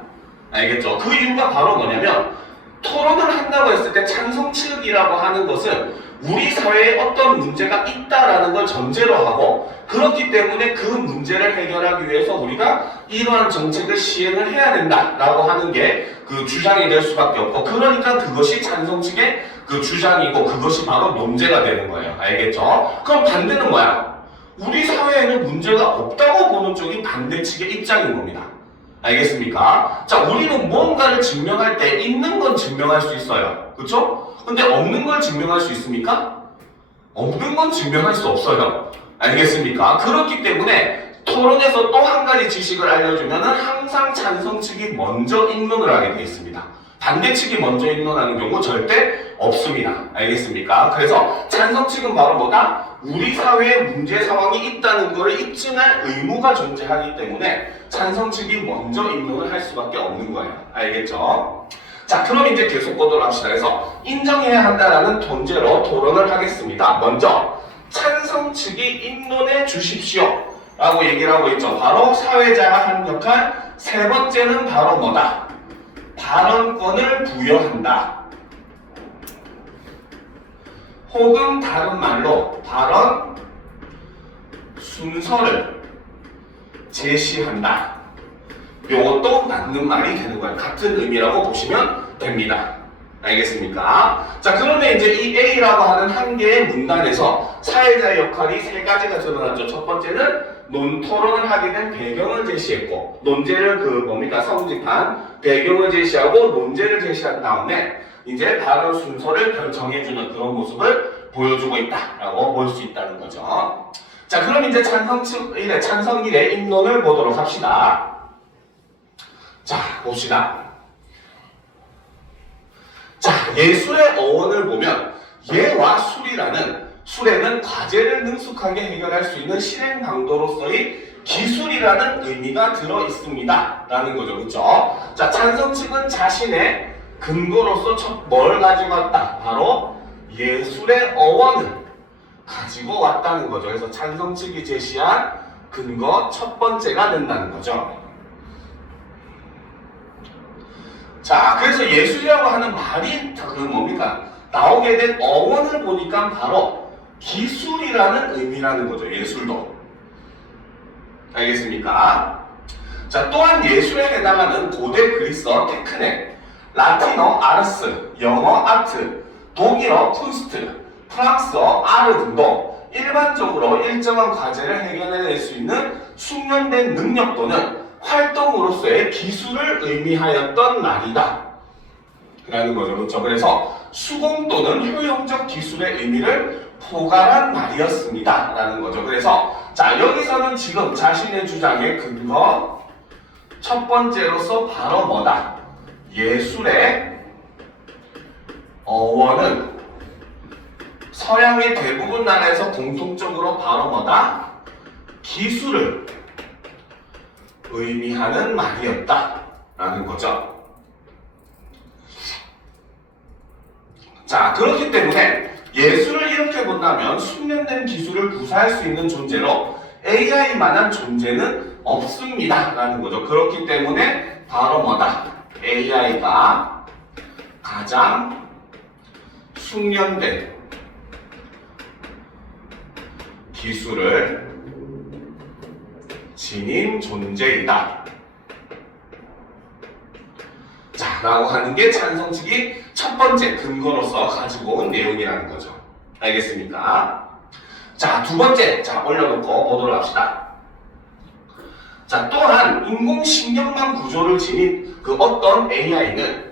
알겠죠? 그 이유가 바로 뭐냐면 토론을 한다고 했을 때 찬성측이라고 하는 것은 우리 사회에 어떤 문제가 있다라는 걸 전제로 하고 그렇기 때문에 그 문제를 해결하기 위해서 우리가 이러한 정책을 시행을 해야 된다라고 하는 게 그 주장이 될 수밖에 없고 그러니까 그것이 찬성 측의 그 주장이고 그것이 바로 논제가 되는 거예요. 알겠죠? 그럼 반대는 뭐야? 우리 사회에는 문제가 없다고 보는 쪽이 반대 측의 입장인 겁니다. 알겠습니까? 자, 우리는 무언가를 증명할 때 있는 건 증명할 수 있어요. 그렇죠? 근데 없는 걸 증명할 수 있습니까? 없는 건 증명할 수 없어요. 알겠습니까? 그렇기 때문에 토론에서 또 한 가지 지식을 알려주면 항상 찬성 측이 먼저 입론을 하게 되어 있습니다. 반대 측이 먼저 입론하는 경우 절대 없습니다. 알겠습니까? 그래서 찬성 측은 바로 뭐다? 우리 사회에 문제 상황이 있다는 것을 입증할 의무가 존재하기 때문에 찬성 측이 먼저 입론을 할 수밖에 없는 거예요. 알겠죠? 자, 그럼 이제 계속 보도록 합시다. 그래서 인정해야 한다라는 논제로 토론을 하겠습니다. 먼저 찬성 측이 입론해 주십시오 라고 얘기를 하고 있죠. 바로 사회자가 하는 역할 세 번째는 바로 뭐다? 발언권을 부여한다. 혹은 다른 말로 발언 순서를 제시한다. 이것도 맞는 말이 되는 거예요. 같은 의미라고 보시면 됩니다. 알겠습니까? 자, 그러면 이제 이 A라고 하는 한 개의 문단에서 사회자의 역할이 세 가지가 드러났죠. 첫 번째는 토론을 하게 된 배경을 제시했고, 논제를 성립한 배경을 제시하고 논제를 제시한 다음에 이제 발언 순서를 결정해주는 그런 모습을 보여주고 있다라고 볼 수 있다는 거죠. 자, 그럼 이제 찬성일의 입론을 보도록 합시다. 자, 봅시다. 자, 예술의 어원을 보면 예와 술에는 과제를 능숙하게 해결할 수 있는 실행 강도로서의 기술이라는 의미가 들어 있습니다. 라는 거죠. 그쵸? 자, 찬성 측은 자신의 근거로서 뭘 가지고 왔다? 바로 예술의 어원을 가지고 왔다는 거죠. 그래서 찬성 측이 제시한 근거 첫 번째가 된다는 거죠. 자, 그래서 예술이라고 하는 말이 뭡니까? 나오게 된 어원을 보니까 바로 기술이라는 의미라는 거죠. 예술도. 알겠습니까? 자, 또한 예술에 해당하는 고대 그리스어 테크네, 라틴어 아르스, 영어 아트, 독일어 쿤스트, 프랑스어 아르 등도 일반적으로 일정한 과제를 해결해낼 수 있는 숙련된 능력 또는 활동으로서의 기술을 의미하였던 말이다 라는 거죠. 그렇죠? 그래서 수공 또는 효용적 기술의 의미를 포괄한 말이었습니다 라는 거죠. 그래서 자, 여기서는 지금 자신의 주장의 근거 첫 번째로서 바로 뭐다? 예술의 어원은 서양의 대부분 나라에서 공통적으로 바로 뭐다? 기술을 의미하는 말이었다 라는 거죠. 자, 그렇기 때문에 예술을 이렇게 본다면 숙련된 기술을 구사할 수 있는 존재로 AI만한 존재는 없습니다 라는 거죠. 그렇기 때문에 바로 뭐다? AI가 가장 숙련된 기술을 지닌 존재이다. 자, 라고 하는 게 찬성 측이 첫 번째 근거로서 가지고 온 내용이라는 거죠. 알겠습니까? 자, 두 번째, 자, 올려놓고 보도록 합시다. 자, 또한 인공신경망 구조를 지닌 그 어떤 AI는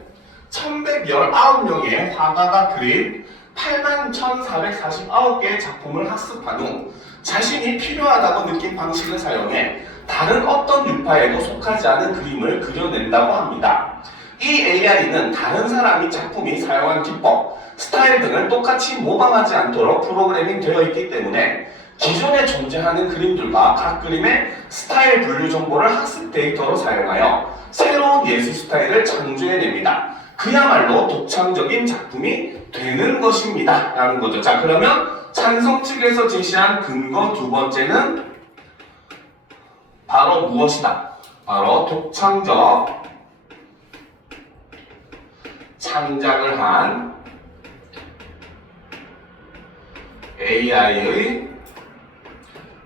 1119명의 화가가 그린 81,449개의 작품을 학습한 후 자신이 필요하다고 느낀 방식을 사용해 다른 어떤 유파에도 속하지 않은 그림을 그려낸다고 합니다. 이 AI는 다른 사람이 작품이 사용한 기법, 스타일 등을 똑같이 모방하지 않도록 프로그래밍 되어 있기 때문에 기존에 존재하는 그림들과 각 그림의 스타일 분류 정보를 학습 데이터로 사용하여 새로운 예술 스타일을 창조해냅니다. 그야말로 독창적인 작품이 되는 것입니다 라는 거죠. 자, 그러면 찬성 측에서 제시한 근거 두 번째는 바로 무엇이다? 바로 독창적 창작을 한 AI의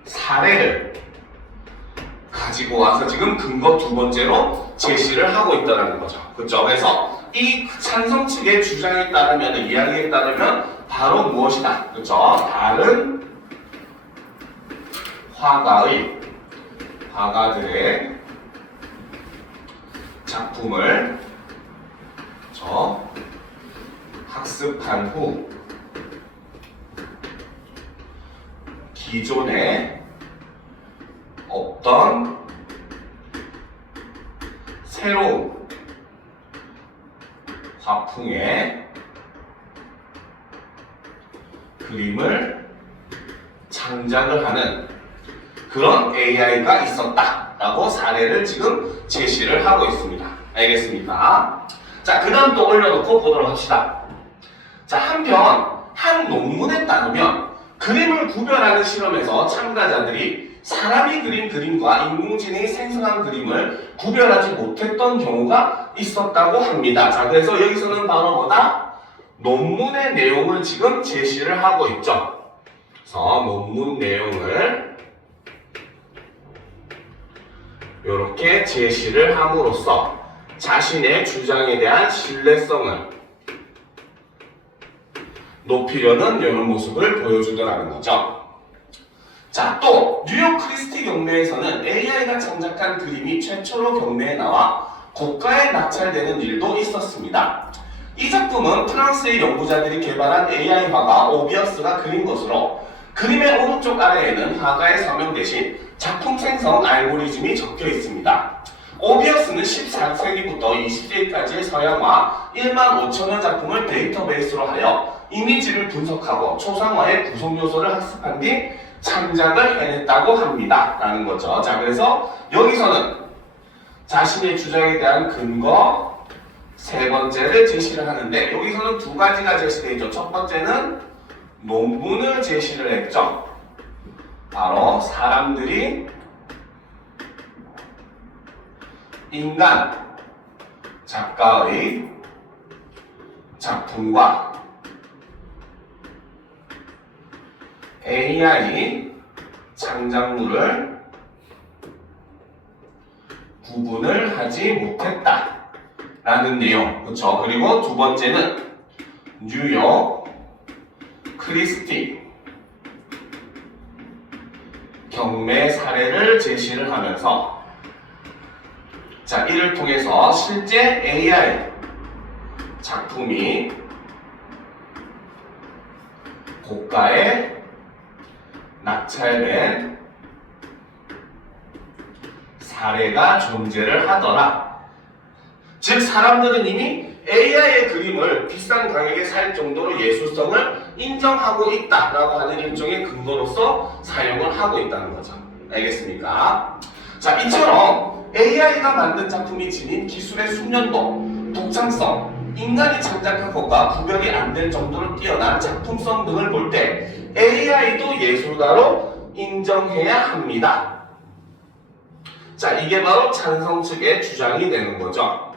사례를 가지고 와서 지금 근거 두 번째로 제시를 하고 있다는 거죠. 그렇죠? 그래서 이 찬성 측의 주장에 따르면, 이야기에 따르면 바로 무엇이다? 그렇죠? 다른 화가들의 작품을 학습한 후 기존에 없던 새로운 화풍의 그림을 창작을 하는 그런 AI가 있었다라고 사례를 지금 제시를 하고 있습니다. 알겠습니까? 자, 그 다음 또 올려놓고 보도록 합시다. 자, 한편 한 논문에 따르면 그림을 구별하는 실험에서 참가자들이 사람이 그린 그림과 인공지능이 생성한 그림을 구별하지 못했던 경우가 있었다고 합니다. 자, 그래서 여기서는 바로 뭐다? 논문의 내용을 지금 제시를 하고 있죠. 그래서 논문 내용을 이렇게 제시를 함으로써 자신의 주장에 대한 신뢰성을 높이려는 이런 모습을 보여주더라는 거죠. 자, 또 뉴욕 크리스티 경매에서는 AI가 창작한 그림이 최초로 경매에 나와 고가에 낙찰되는 일도 있었습니다. 이 작품은 프랑스의 연구자들이 개발한 AI 화가 오비어스가 그린 것으로 그림의 오른쪽 아래에는 화가의 서명 대신 작품 생성 알고리즘이 적혀 있습니다. 오비어스는 14세기부터 20세기까지의 서양화 1만 5천여 작품을 데이터베이스로 하여 이미지를 분석하고 초상화의 구성 요소를 학습한 뒤 창작을 해냈다고 합니다. 라는 거죠. 자, 그래서 여기서는 자신의 주장에 대한 근거 세 번째를 제시를 하는데 여기서는 두 가지가 제시되어 있죠. 첫 번째는 논문을 제시를 했죠. 바로 사람들이 인간 작가의 작품과 AI 창작물을 구분을 하지 못했다 라는 내용. 그렇죠? 그리고 두 번째는 뉴욕 크리스티 경매 사례를 제시를 하면서 자, 이를 통해서 실제 AI 작품이 고가에 낙찰된 사례가 존재를 하더라. 즉 사람들은 이미 AI의 그림을 비싼 가격에 살 정도로 예술성을 인정하고 있다라고 하는 일종의 근거로서 사용을 하고 있다는 거죠. 알겠습니까? 자, 이처럼 AI가 만든 작품이 지닌 기술의 숙련도, 독창성, 인간이 창작한 것과 구별이 안 될 정도로 뛰어난 작품성 등을 볼 때 AI도 예술가로 인정해야 합니다. 자, 이게 바로 찬성 측의 주장이 되는 거죠.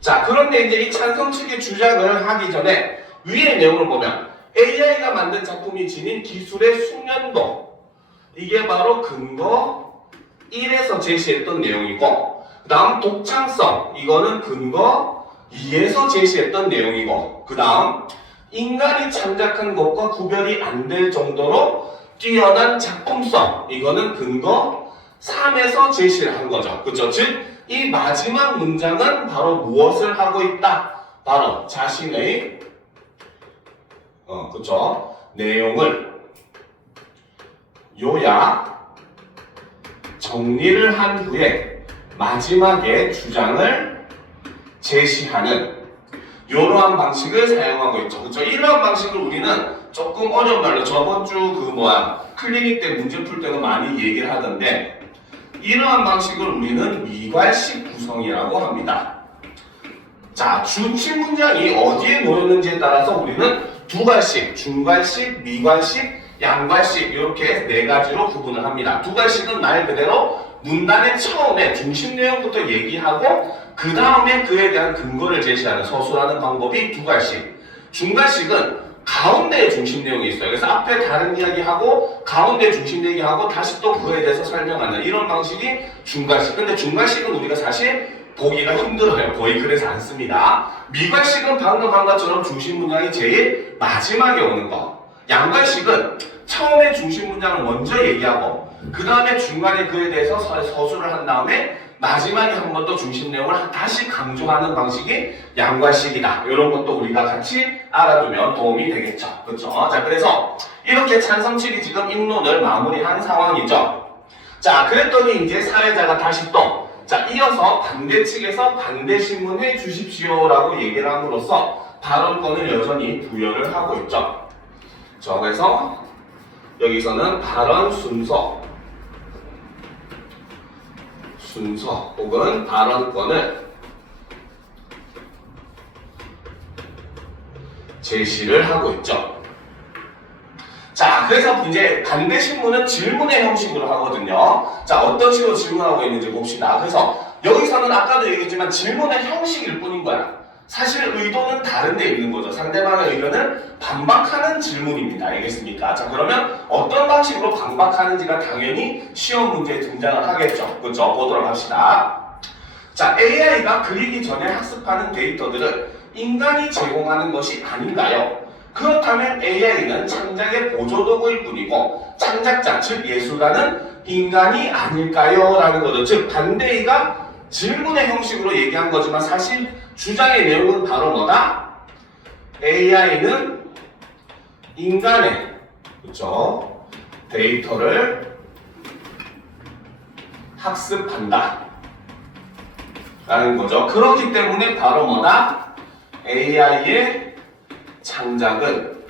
자, 그런데 이제 이 찬성 측의 주장을 하기 전에 위의 내용을 보면 AI가 만든 작품이 지닌 기술의 숙련도, 이게 바로 근거 1에서 제시했던 내용이고, 그 다음 독창성, 이거는 근거 2에서 제시했던 내용이고, 그 다음 인간이 창작한 것과 구별이 안 될 정도로 뛰어난 작품성, 이거는 근거 3에서 제시를 한 거죠. 그쵸? 즉 이 마지막 문장은 바로 무엇을 하고 있다? 바로 자신의 그쵸? 내용을 요약 정리를 한 후에 마지막에 주장을 제시하는 이러한 방식을 사용하고 있죠. 그쵸? 이러한 방식을 우리는 조금 어려운 말로 저번 주 클리닉 때 문제 풀 때도 많이 얘기를 하던데, 이러한 방식을 우리는 미괄식 구성이라고 합니다. 자, 중심 문장이 어디에 놓였는지에 따라서 우리는 두괄식, 중괄식, 미괄식, 양괄식 이렇게 네 가지로 구분을 합니다. 두괄식은 말 그대로 문단의 처음에 중심 내용부터 얘기하고 그 다음에 그에 대한 근거를 제시하는 서술하는 방법이 두괄식. 중괄식은 가운데에 중심 내용이 있어요. 그래서 앞에 다른 이야기하고 가운데 중심 얘기하고 다시 또 그거에 대해서 설명하는 이런 방식이 중괄식. 근데 중괄식은 우리가 사실 보기가 힘들어요. 거의 그래서 안 씁니다. 미괄식은 방금 한 것처럼 중심 문장이 제일 마지막에 오는 거. 양괄식은 처음에 중심 문장을 먼저 얘기하고 그 다음에 중간에 그에 대해서 서술을 한 다음에 마지막에 한 번 더 중심 내용을 다시 강조하는 방식이 양괄식이다. 이런 것도 우리가 같이 알아두면 도움이 되겠죠. 그렇죠? 자, 그래서 이렇게 찬성 측이 지금 입론을 마무리한 상황이죠. 자, 그랬더니 이제 사회자가 다시 또 자, 이어서 반대 측에서 반대 신문해 주십시오라고 얘기를 함으로써 발언권을 여전히 부여를 하고 있죠. 자, 그래서 여기서는 발언 순서 혹은 발언권을 제시를 하고 있죠. 자, 그래서 이제 반대 신문은 질문의 형식으로 하거든요. 자, 어떤 식으로 질문하고 있는지 봅시다. 그래서 여기서는 아까도 얘기했지만 질문의 형식일 뿐인 거야. 사실 의도는 다른 데 있는 거죠. 상대방의 의견을 반박하는 질문입니다. 알겠습니까? 자, 그러면 어떤 방식으로 반박하는지가 당연히 시험 문제에 등장을 하겠죠. 그렇죠? 보도록 합시다. 자, AI가 그리기 전에 학습하는 데이터들은 인간이 제공하는 것이 아닌가요? 그렇다면 AI는 창작의 보조도구일 뿐이고 창작자, 즉 예술가는 인간이 아닐까요? 라는 거죠. 즉 반대의가 질문의 형식으로 얘기한 거지만 사실 주장의 내용은 바로 뭐다? AI는 인간의 그렇죠? 데이터를 학습한다 라는 거죠. 그렇기 때문에 바로 뭐다? AI의 창작은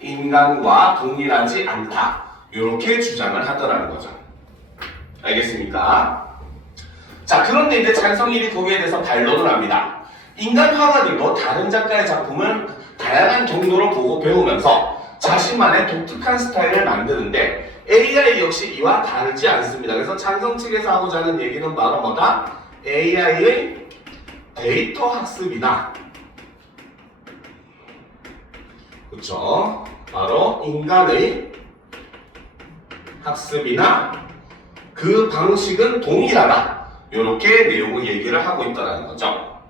인간과 동일하지 않다. 이렇게 주장을 하더라는 거죠. 알겠습니까? 자, 그런데 이제 찬성일이 거기에 대해서 반론을 합니다. 인간 화가들도 다른 작가의 작품을 다양한 경로로 보고 배우면서 자신만의 독특한 스타일을 만드는데 AI 역시 이와 다르지 않습니다. 그래서 찬성 측에서 하고자 하는 얘기는 바로 뭐다? AI의 데이터 학습이다. 그렇죠? 바로 인간의 학습이나 그 방식은 동일하다. 이렇게 내용을 얘기를 하고 있다는 거죠.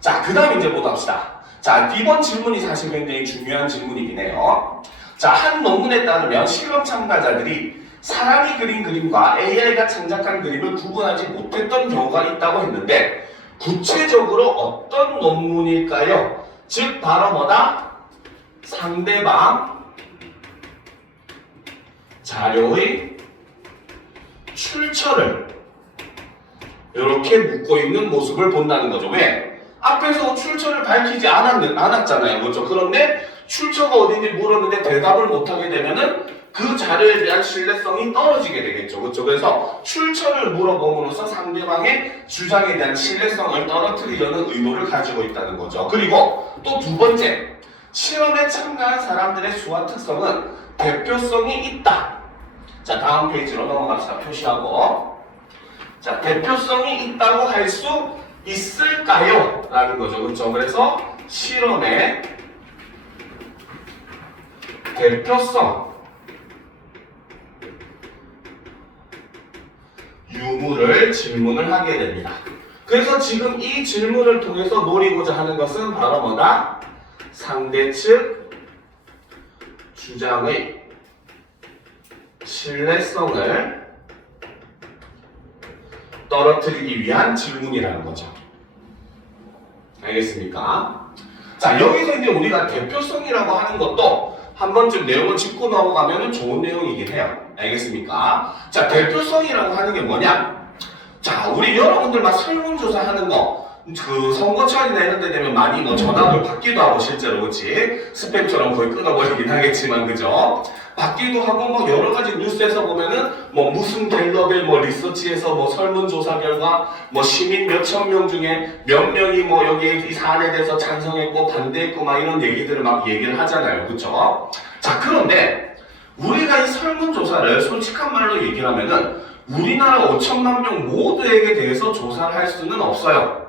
자, 그 다음 이제 보도합시다. 자, 이번 질문이 사실 굉장히 중요한 질문이긴 해요. 자, 한 논문에 따르면 실험 참가자들이 사람이 그린 그림과 AI가 창작한 그림을 구분하지 못했던 경우가 있다고 했는데 구체적으로 어떤 논문일까요? 즉 바로 뭐다? 상대방 자료의 출처를 이렇게 묻고 있는 모습을 본다는 거죠. 왜? 앞에서 출처를 밝히지 않았잖아요. 그렇죠? 그런데 출처가 어딘지 물었는데 대답을 못하게 되면은 그 자료에 대한 신뢰성이 떨어지게 되겠죠. 그렇죠? 그래서 출처를 물어봄으로써 상대방의 주장에 대한 신뢰성을 떨어뜨리려는 의도를 가지고 있다는 거죠. 그리고 또 두 번째, 실험에 참가한 사람들의 수와 특성은 대표성이 있다. 자, 다음 페이지로 넘어갑시다. 표시하고. 자, 대표성이 있다고 할 수 있을까요? 라는 거죠. 그렇죠? 그래서 실험의 대표성 유무를 질문을 하게 됩니다. 그래서 지금 이 질문을 통해서 노리고자 하는 것은 바로 뭐다? 상대 측 주장의 신뢰성을 떨어뜨리기 위한 질문이라는 거죠. 알겠습니까? 자, 여기서 이제 우리가 대표성이라고 하는 것도 한 번쯤 내용을 짚고 넘어가면 좋은 내용이긴 해요. 알겠습니까? 자, 대표성이라고 하는 게 뭐냐? 자, 우리 여러분들 막 설문조사 하는 거, 그 선거철이나 이런 데 되면 많이 뭐 전화를 받기도 하고 실제로 그치? 스팸처럼 거의 끊어버리긴 하겠지만 그죠? 받기도 하고 뭐 여러 가지 뉴스에서 보면은 뭐 무슨 갤럽의 뭐 리서치에서 뭐 설문조사 결과 뭐 시민 몇천 명 중에 몇 명이 뭐 여기 이 사안에 대해서 찬성했고 반대했고 막 이런 얘기들을 막 얘기를 하잖아요. 그쵸? 자, 그런데 우리가 이 설문조사를 솔직한 말로 얘기를 하면은 우리나라 5천만 명 모두에게 대해서 조사를 할 수는 없어요.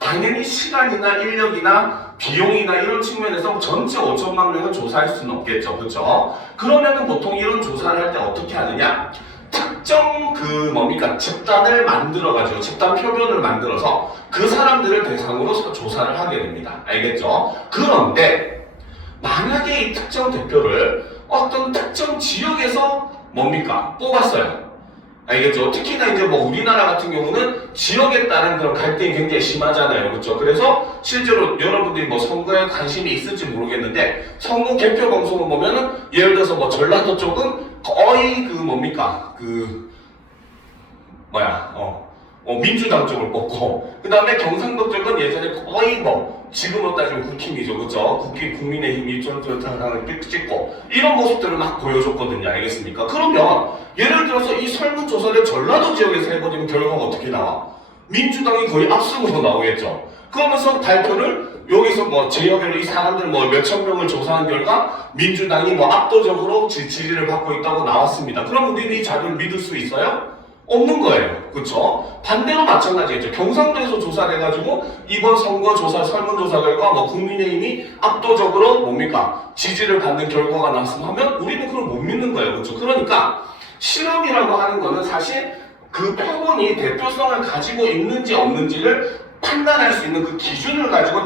당연히 시간이나 인력이나 비용이나 이런 측면에서 전체 5천만 명을 조사할 수는 없겠죠. 그렇죠? 그러면은 보통 이런 조사를 할 때 어떻게 하느냐? 특정 집단을 만들어가지고 집단 표본을 만들어서 그 사람들을 대상으로 조사를 하게 됩니다. 알겠죠? 그런데 만약에 이 특정 대표를 어떤 특정 지역에서 뽑았어요. 알겠죠? 특히나 이제 뭐 우리나라 같은 경우는 지역에 따른 그런 갈등이 굉장히 심하잖아요. 그렇죠? 그래서 실제로 여러분들이 뭐 선거에 관심이 있을지 모르겠는데 선거 개표 방송을 보면은 예를 들어서 뭐 전라도 쪽은 거의 민주당 쪽을 뽑고 그 다음에 경상도 쪽은 예전에 거의 지금으로 따지면 국힘이죠. 그렇죠? 국민의힘이 쫀쫀하게 찍고 이런 모습들을 막 보여줬거든요. 알겠습니까? 그러면 예를 들어서 이 설문조사를 전라도 지역에서 해버리면 결과가 어떻게 나와? 민주당이 거의 압승으로 나오겠죠. 그러면서 발표를 여기서 지역별로 이 사람들 몇천 명을 조사한 결과 민주당이 압도적으로 지지를 받고 있다고 나왔습니다. 그럼 우리는 이 자료를 믿을 수 있어요? 없는 거예요. 그쵸? 반대로 마찬가지겠죠. 경상도에서 조사를 해가지고 이번 선거조사, 설문조사 결과 국민의힘이 압도적으로 지지를 받는 결과가 나왔으면 하면 우리는 그걸 못 믿는 거예요. 그쵸? 그러니까 실험이라고 하는 거는 사실 그 표본이 대표성을 가지고 있는지 없는지를 판단할 수 있는 그 기준을 가지고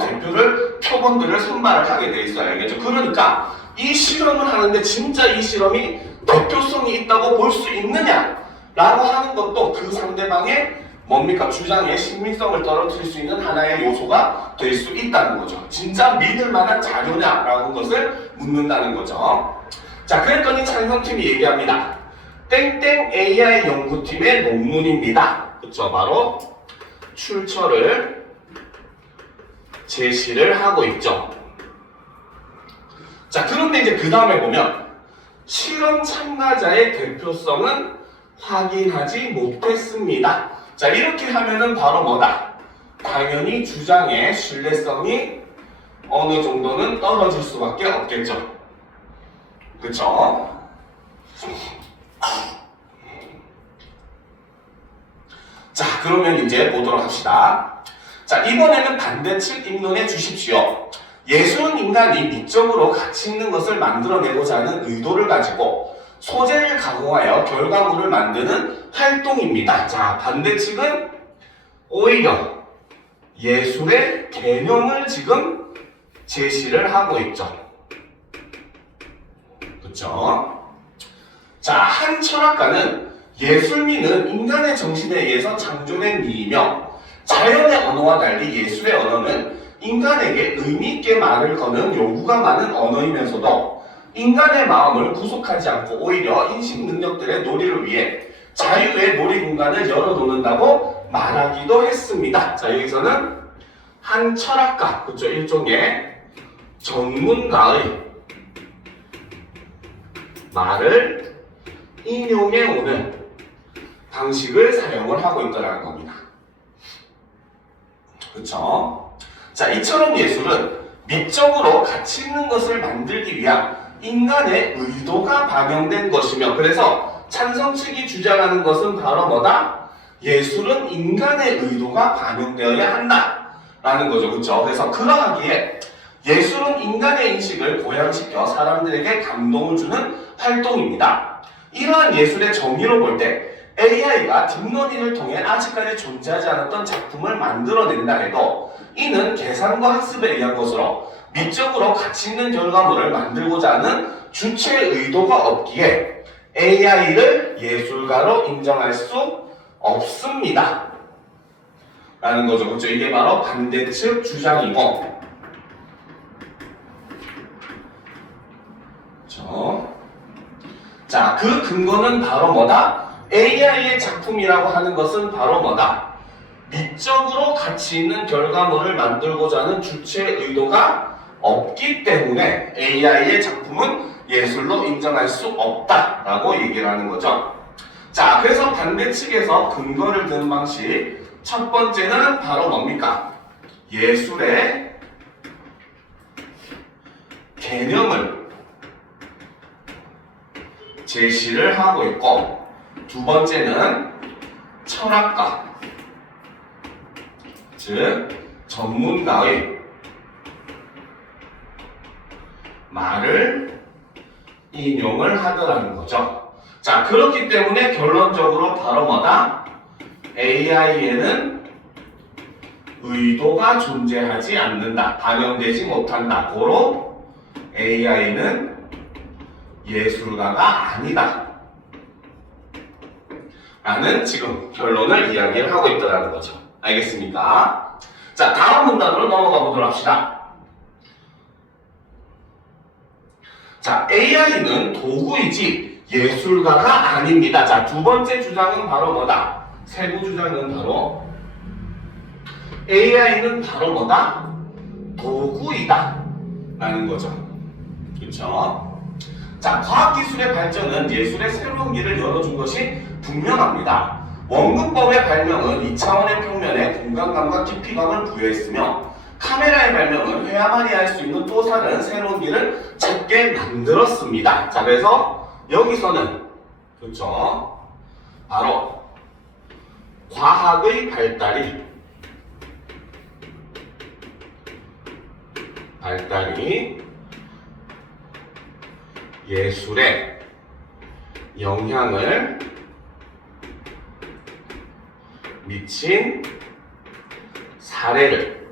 표본들을 선발을 하게 돼 있어요. 알겠죠? 그러니까 이 실험을 하는데 진짜 이 실험이 대표성이 있다고 볼 수 있느냐? 라고 하는 것도 그 상대방의 뭡니까? 주장의 신빙성을 떨어뜨릴 수 있는 하나의 요소가 될 수 있다는 거죠. 진짜 믿을 만한 자료냐라는 것을 묻는다는 거죠. 자, 그랬더니 찬성팀이 얘기합니다. 땡땡 AI 연구팀의 논문입니다. 그쵸? 바로 출처를 제시를 하고 있죠. 자, 그런데 이제 그 다음에 보면 실험 참가자의 대표성은 확인하지 못했습니다. 자, 이렇게 하면은 바로 뭐다? 당연히 주장의 신뢰성이 어느 정도는 떨어질 수밖에 없겠죠. 그쵸? 자, 그러면 이제 보도록 합시다. 자, 이번에는 반대측 입론해 주십시오. 예술은 인간이 미적으로 가치 있는 것을 만들어내고자 하는 의도를 가지고 소재를 가공하여 결과물을 만드는 활동입니다. 자, 반대측은 오히려 예술의 개념을 지금 제시를 하고 있죠. 그렇죠? 자, 한 철학가는 예술미는 인간의 정신에 의해서 창조된 미이며 자연의 언어와 달리 예술의 언어는 인간에게 의미있게 말을 거는 요구가 많은 언어이면서도 인간의 마음을 구속하지 않고 오히려 인식 능력들의 놀이를 위해 자유의 놀이 공간을 열어놓는다고 말하기도 했습니다. 자, 여기서는 한 철학가, 그쵸? 일종의 전문가의 말을 인용해 오는 방식을 사용을 하고 있다는 겁니다. 그쵸? 자, 이처럼 예술은 미적으로 가치 있는 것을 만들기 위한 인간의 의도가 반영된 것이며, 그래서 찬성 측이 주장하는 것은 바로 뭐다? 예술은 인간의 의도가 반영되어야 한다 라는 거죠. 그쵸? 그래서 그러하기에 예술은 인간의 인식을 고양시켜 사람들에게 감동을 주는 활동입니다. 이러한 예술의 정의로 볼 때 AI가 딥러닝을 통해 아직까지 존재하지 않았던 작품을 만들어낸다 해도 이는 계산과 학습에 의한 것으로 미적으로 가치 있는 결과물을 만들고자 하는 주체의 의도가 없기에 AI를 예술가로 인정할 수 없습니다. 라는 거죠. 그렇죠? 이게 바로 반대측 주장이고, 그렇죠? 자, 그 근거는 바로 뭐다? AI의 작품이라고 하는 것은 바로 뭐다? 미적으로 가치 있는 결과물을 만들고자 하는 주체의 의도가 없기 때문에 AI의 작품은 예술로 인정할 수 없다라고 얘기를 하는 거죠. 자, 그래서 반대측에서 근거를 드는 방식, 첫 번째는 바로 뭡니까? 예술의 개념을 제시를 하고 있고, 두 번째는 철학가, 즉 전문가의 말을 인용을 하더라는 거죠. 자, 그렇기 때문에 결론적으로 바로 뭐다? AI에는 의도가 존재하지 않는다, 반영되지 못한다. 고로 AI는 예술가가 아니다 라는 지금 결론을 이야기를 하고 있다는 거죠. 알겠습니까? 자, 다음 문단으로 넘어가 보도록 합시다. 자, AI는 도구이지 예술가가 아닙니다. 자, 두 번째 주장은 바로 뭐다? 세부 주장은 바로 AI는 바로 뭐다? 도구이다 라는 거죠. 그렇죠? 자, 과학기술의 발전은 예술의 새로운 길을 열어준 것이 분명합니다. 원근법의 발명은 2차원의 평면에 공간감과 깊이감을 부여했으며, 카메라의 발명은 회화만이 할 수 있는 또 다른 새로운 길을 찾게 만들었습니다. 자, 그래서 여기서는 그렇죠? 바로 과학의 발달이 예술에 영향을 미친 사례를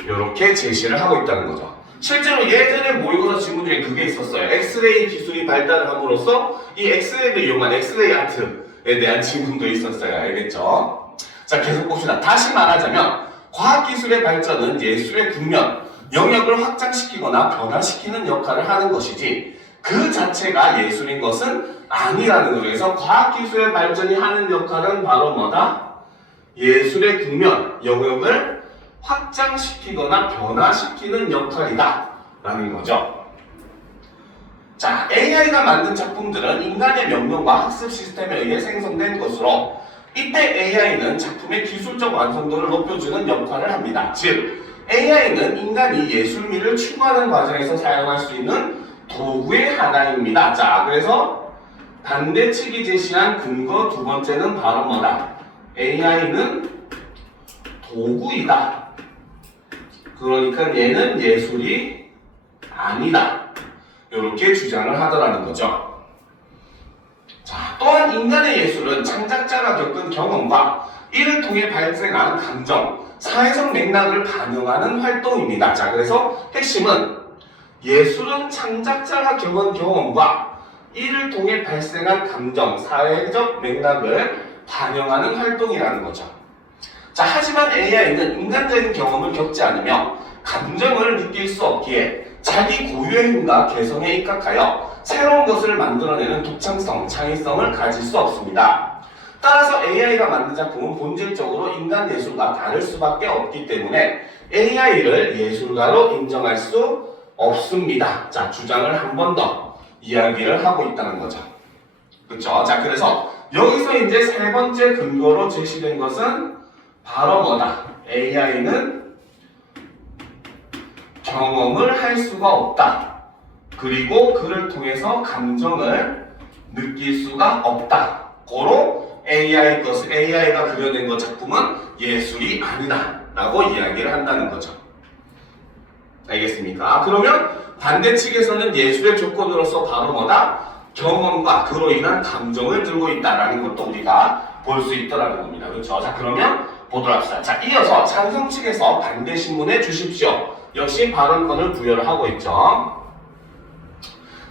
이렇게 제시를 하고 있다는 거죠. 실제로 예전에 모의고사 질문 중에 그게 있었어요. 엑스레이 기술이 발달을 함으로써 이 엑스레이를 이용한 엑스레이 아트, 대한 질문도 있었어요. 알겠죠? 자, 계속 봅시다. 다시 말하자면 과학기술의 발전은 예술의 국면, 영역을 확장시키거나 변화시키는 역할을 하는 것이지 그 자체가 예술인 것은 아니라는 거죠. 그래서 과학기술의 발전이 하는 역할은 바로 뭐다? 예술의 국면, 영역을 확장시키거나 변화시키는 역할이다 라는 거죠. 자, AI가 만든 작품들은 인간의 명령과 학습 시스템에 의해 생성된 것으로 이때 AI는 작품의 기술적 완성도를 높여주는 역할을 합니다. 즉, AI는 인간이 예술미를 추구하는 과정에서 사용할 수 있는 도구의 하나입니다. 자, 그래서 반대측이 제시한 근거 두 번째는 바로 뭐다? AI는 도구이다. 그러니까 얘는 예술이 아니다. 이렇게 주장을 하더라는 거죠. 자, 또한 인간의 예술은 창작자가 겪은 경험과 이를 통해 발생한 감정, 사회적 맥락을 반영하는 활동입니다. 자, 그래서 핵심은 예술은 창작자가 겪은 경험과 이를 통해 발생한 감정, 사회적 맥락을 반영하는 활동이라는 거죠. 자, 하지만 AI는 인간적인 경험을 겪지 않으며 감정을 느낄 수 없기에 자기 고유의 힘과 개성에 입각하여 새로운 것을 만들어내는 독창성, 창의성을 가질 수 없습니다. 따라서 AI가 만든 작품은 본질적으로 인간 예술과 다를 수밖에 없기 때문에 AI를 예술가로 인정할 수 없습니다. 자, 주장을 한 번 더 이야기를 하고 있다는 거죠. 그렇죠? 자, 그래서 여기서 이제 세 번째 근거로 제시된 것은 바로 뭐다? AI는 경험을 할 수가 없다. 그리고 그를 통해서 감정을 느낄 수가 없다. 고로 AI가 그려낸 것 작품은 예술이 아니다. 라고 이야기를 한다는 거죠. 알겠습니까? 그러면 반대측에서는 예술의 조건으로서 바로 뭐다? 경험과 그로 인한 감정을 들고 있다라는 것도 우리가 볼 수 있더라는 겁니다. 그렇죠? 자, 그러면 보도록 합시다. 자, 이어서 찬성 측에서 반대 신문해 주십시오. 역시 발언권을 부여를 하고 있죠.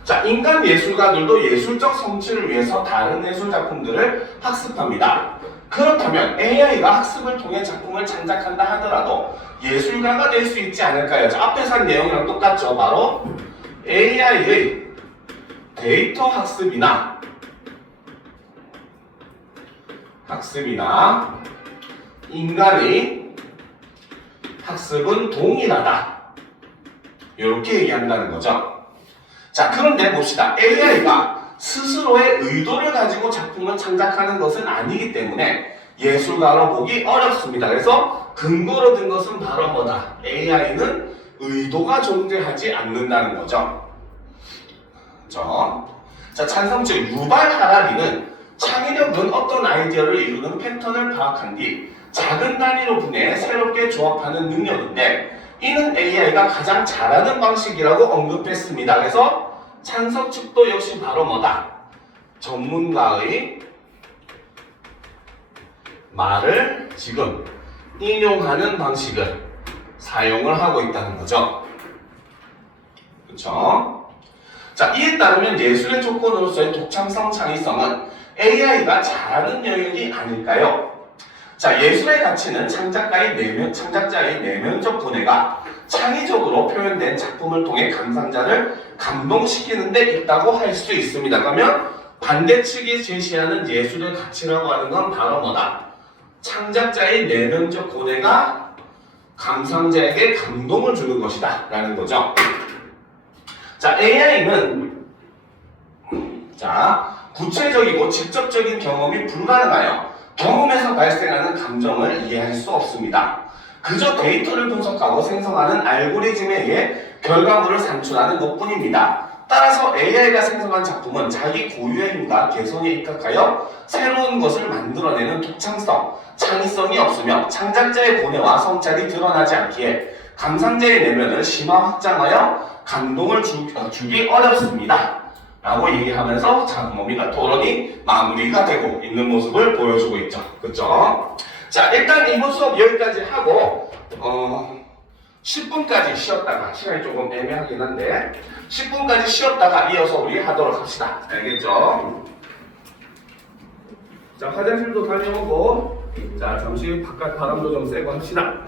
자, 인간 예술가들도 예술적 성취를 위해서 다른 예술 작품들을 학습합니다. 그렇다면 AI가 학습을 통해 작품을 창작한다 하더라도 예술가가 될 수 있지 않을까요? 자, 앞에서 한 내용이랑 똑같죠. 바로 AI의 데이터 학습이나 인간의 학습은 동일하다. 이렇게 얘기한다는 거죠. 자, 그런데 봅시다. AI가 스스로의 의도를 가지고 작품을 창작하는 것은 아니기 때문에 예술가로 보기 어렵습니다. 그래서 근거로 든 것은 바로 뭐다? AI는 의도가 존재하지 않는다는 거죠. 그렇죠? 자, 찬성 측 유발 하라리는 창의력은 어떤 아이디어를 이루는 패턴을 파악한 뒤 작은 단위로 분해해 새롭게 조합하는 능력인데 이는 AI가 가장 잘하는 방식이라고 언급했습니다. 그래서 찬성 측도 역시 바로 뭐다? 전문가의 말을 지금 인용하는 방식을 사용을 하고 있다는 거죠. 그렇죠? 자, 이에 따르면 예술의 조건으로서의 독창성, 창의성은 AI가 잘하는 영역이 아닐까요? 자, 예술의 가치는 창작자의 내면적 분해가 창의적으로 표현된 작품을 통해 감상자를 감동시키는 데 있다고 할 수 있습니다. 그러면 반대측이 제시하는 예술의 가치라고 하는 건 바로 뭐다? 창작자의 내면적 고뇌가 감상자에게 감동을 주는 것이다 라는 거죠. 자, AI는 구체적이고 직접적인 경험이 불가능하여 경험에서 발생하는 감정을 이해할 수 없습니다. 그저 데이터를 분석하고 생성하는 알고리즘에 의해 결과물을 산출하는 것뿐입니다. 따라서 AI가 생성한 작품은 자기 고유의 힘과 개성에 입각하여 새로운 것을 만들어내는 독창성, 창의성이 없으며 창작자의 고뇌와 성찰이 드러나지 않기에 감상자의 내면을 심화 확장하여 감동을 주기 어렵습니다. 라고 얘기하면서 뭡니까? 토론이 마무리가 되고 있는 모습을 보여주고 있죠. 그렇죠? 자, 일단 이번 수업 여기까지 하고 10분까지 쉬었다가 시간이 조금 애매하긴 한데 10분까지 쉬었다가 이어서 우리 하도록 합시다. 알겠죠? 자, 화장실도 다녀오고, 자, 잠시 바깥 바람도 좀 쐬고 합시다.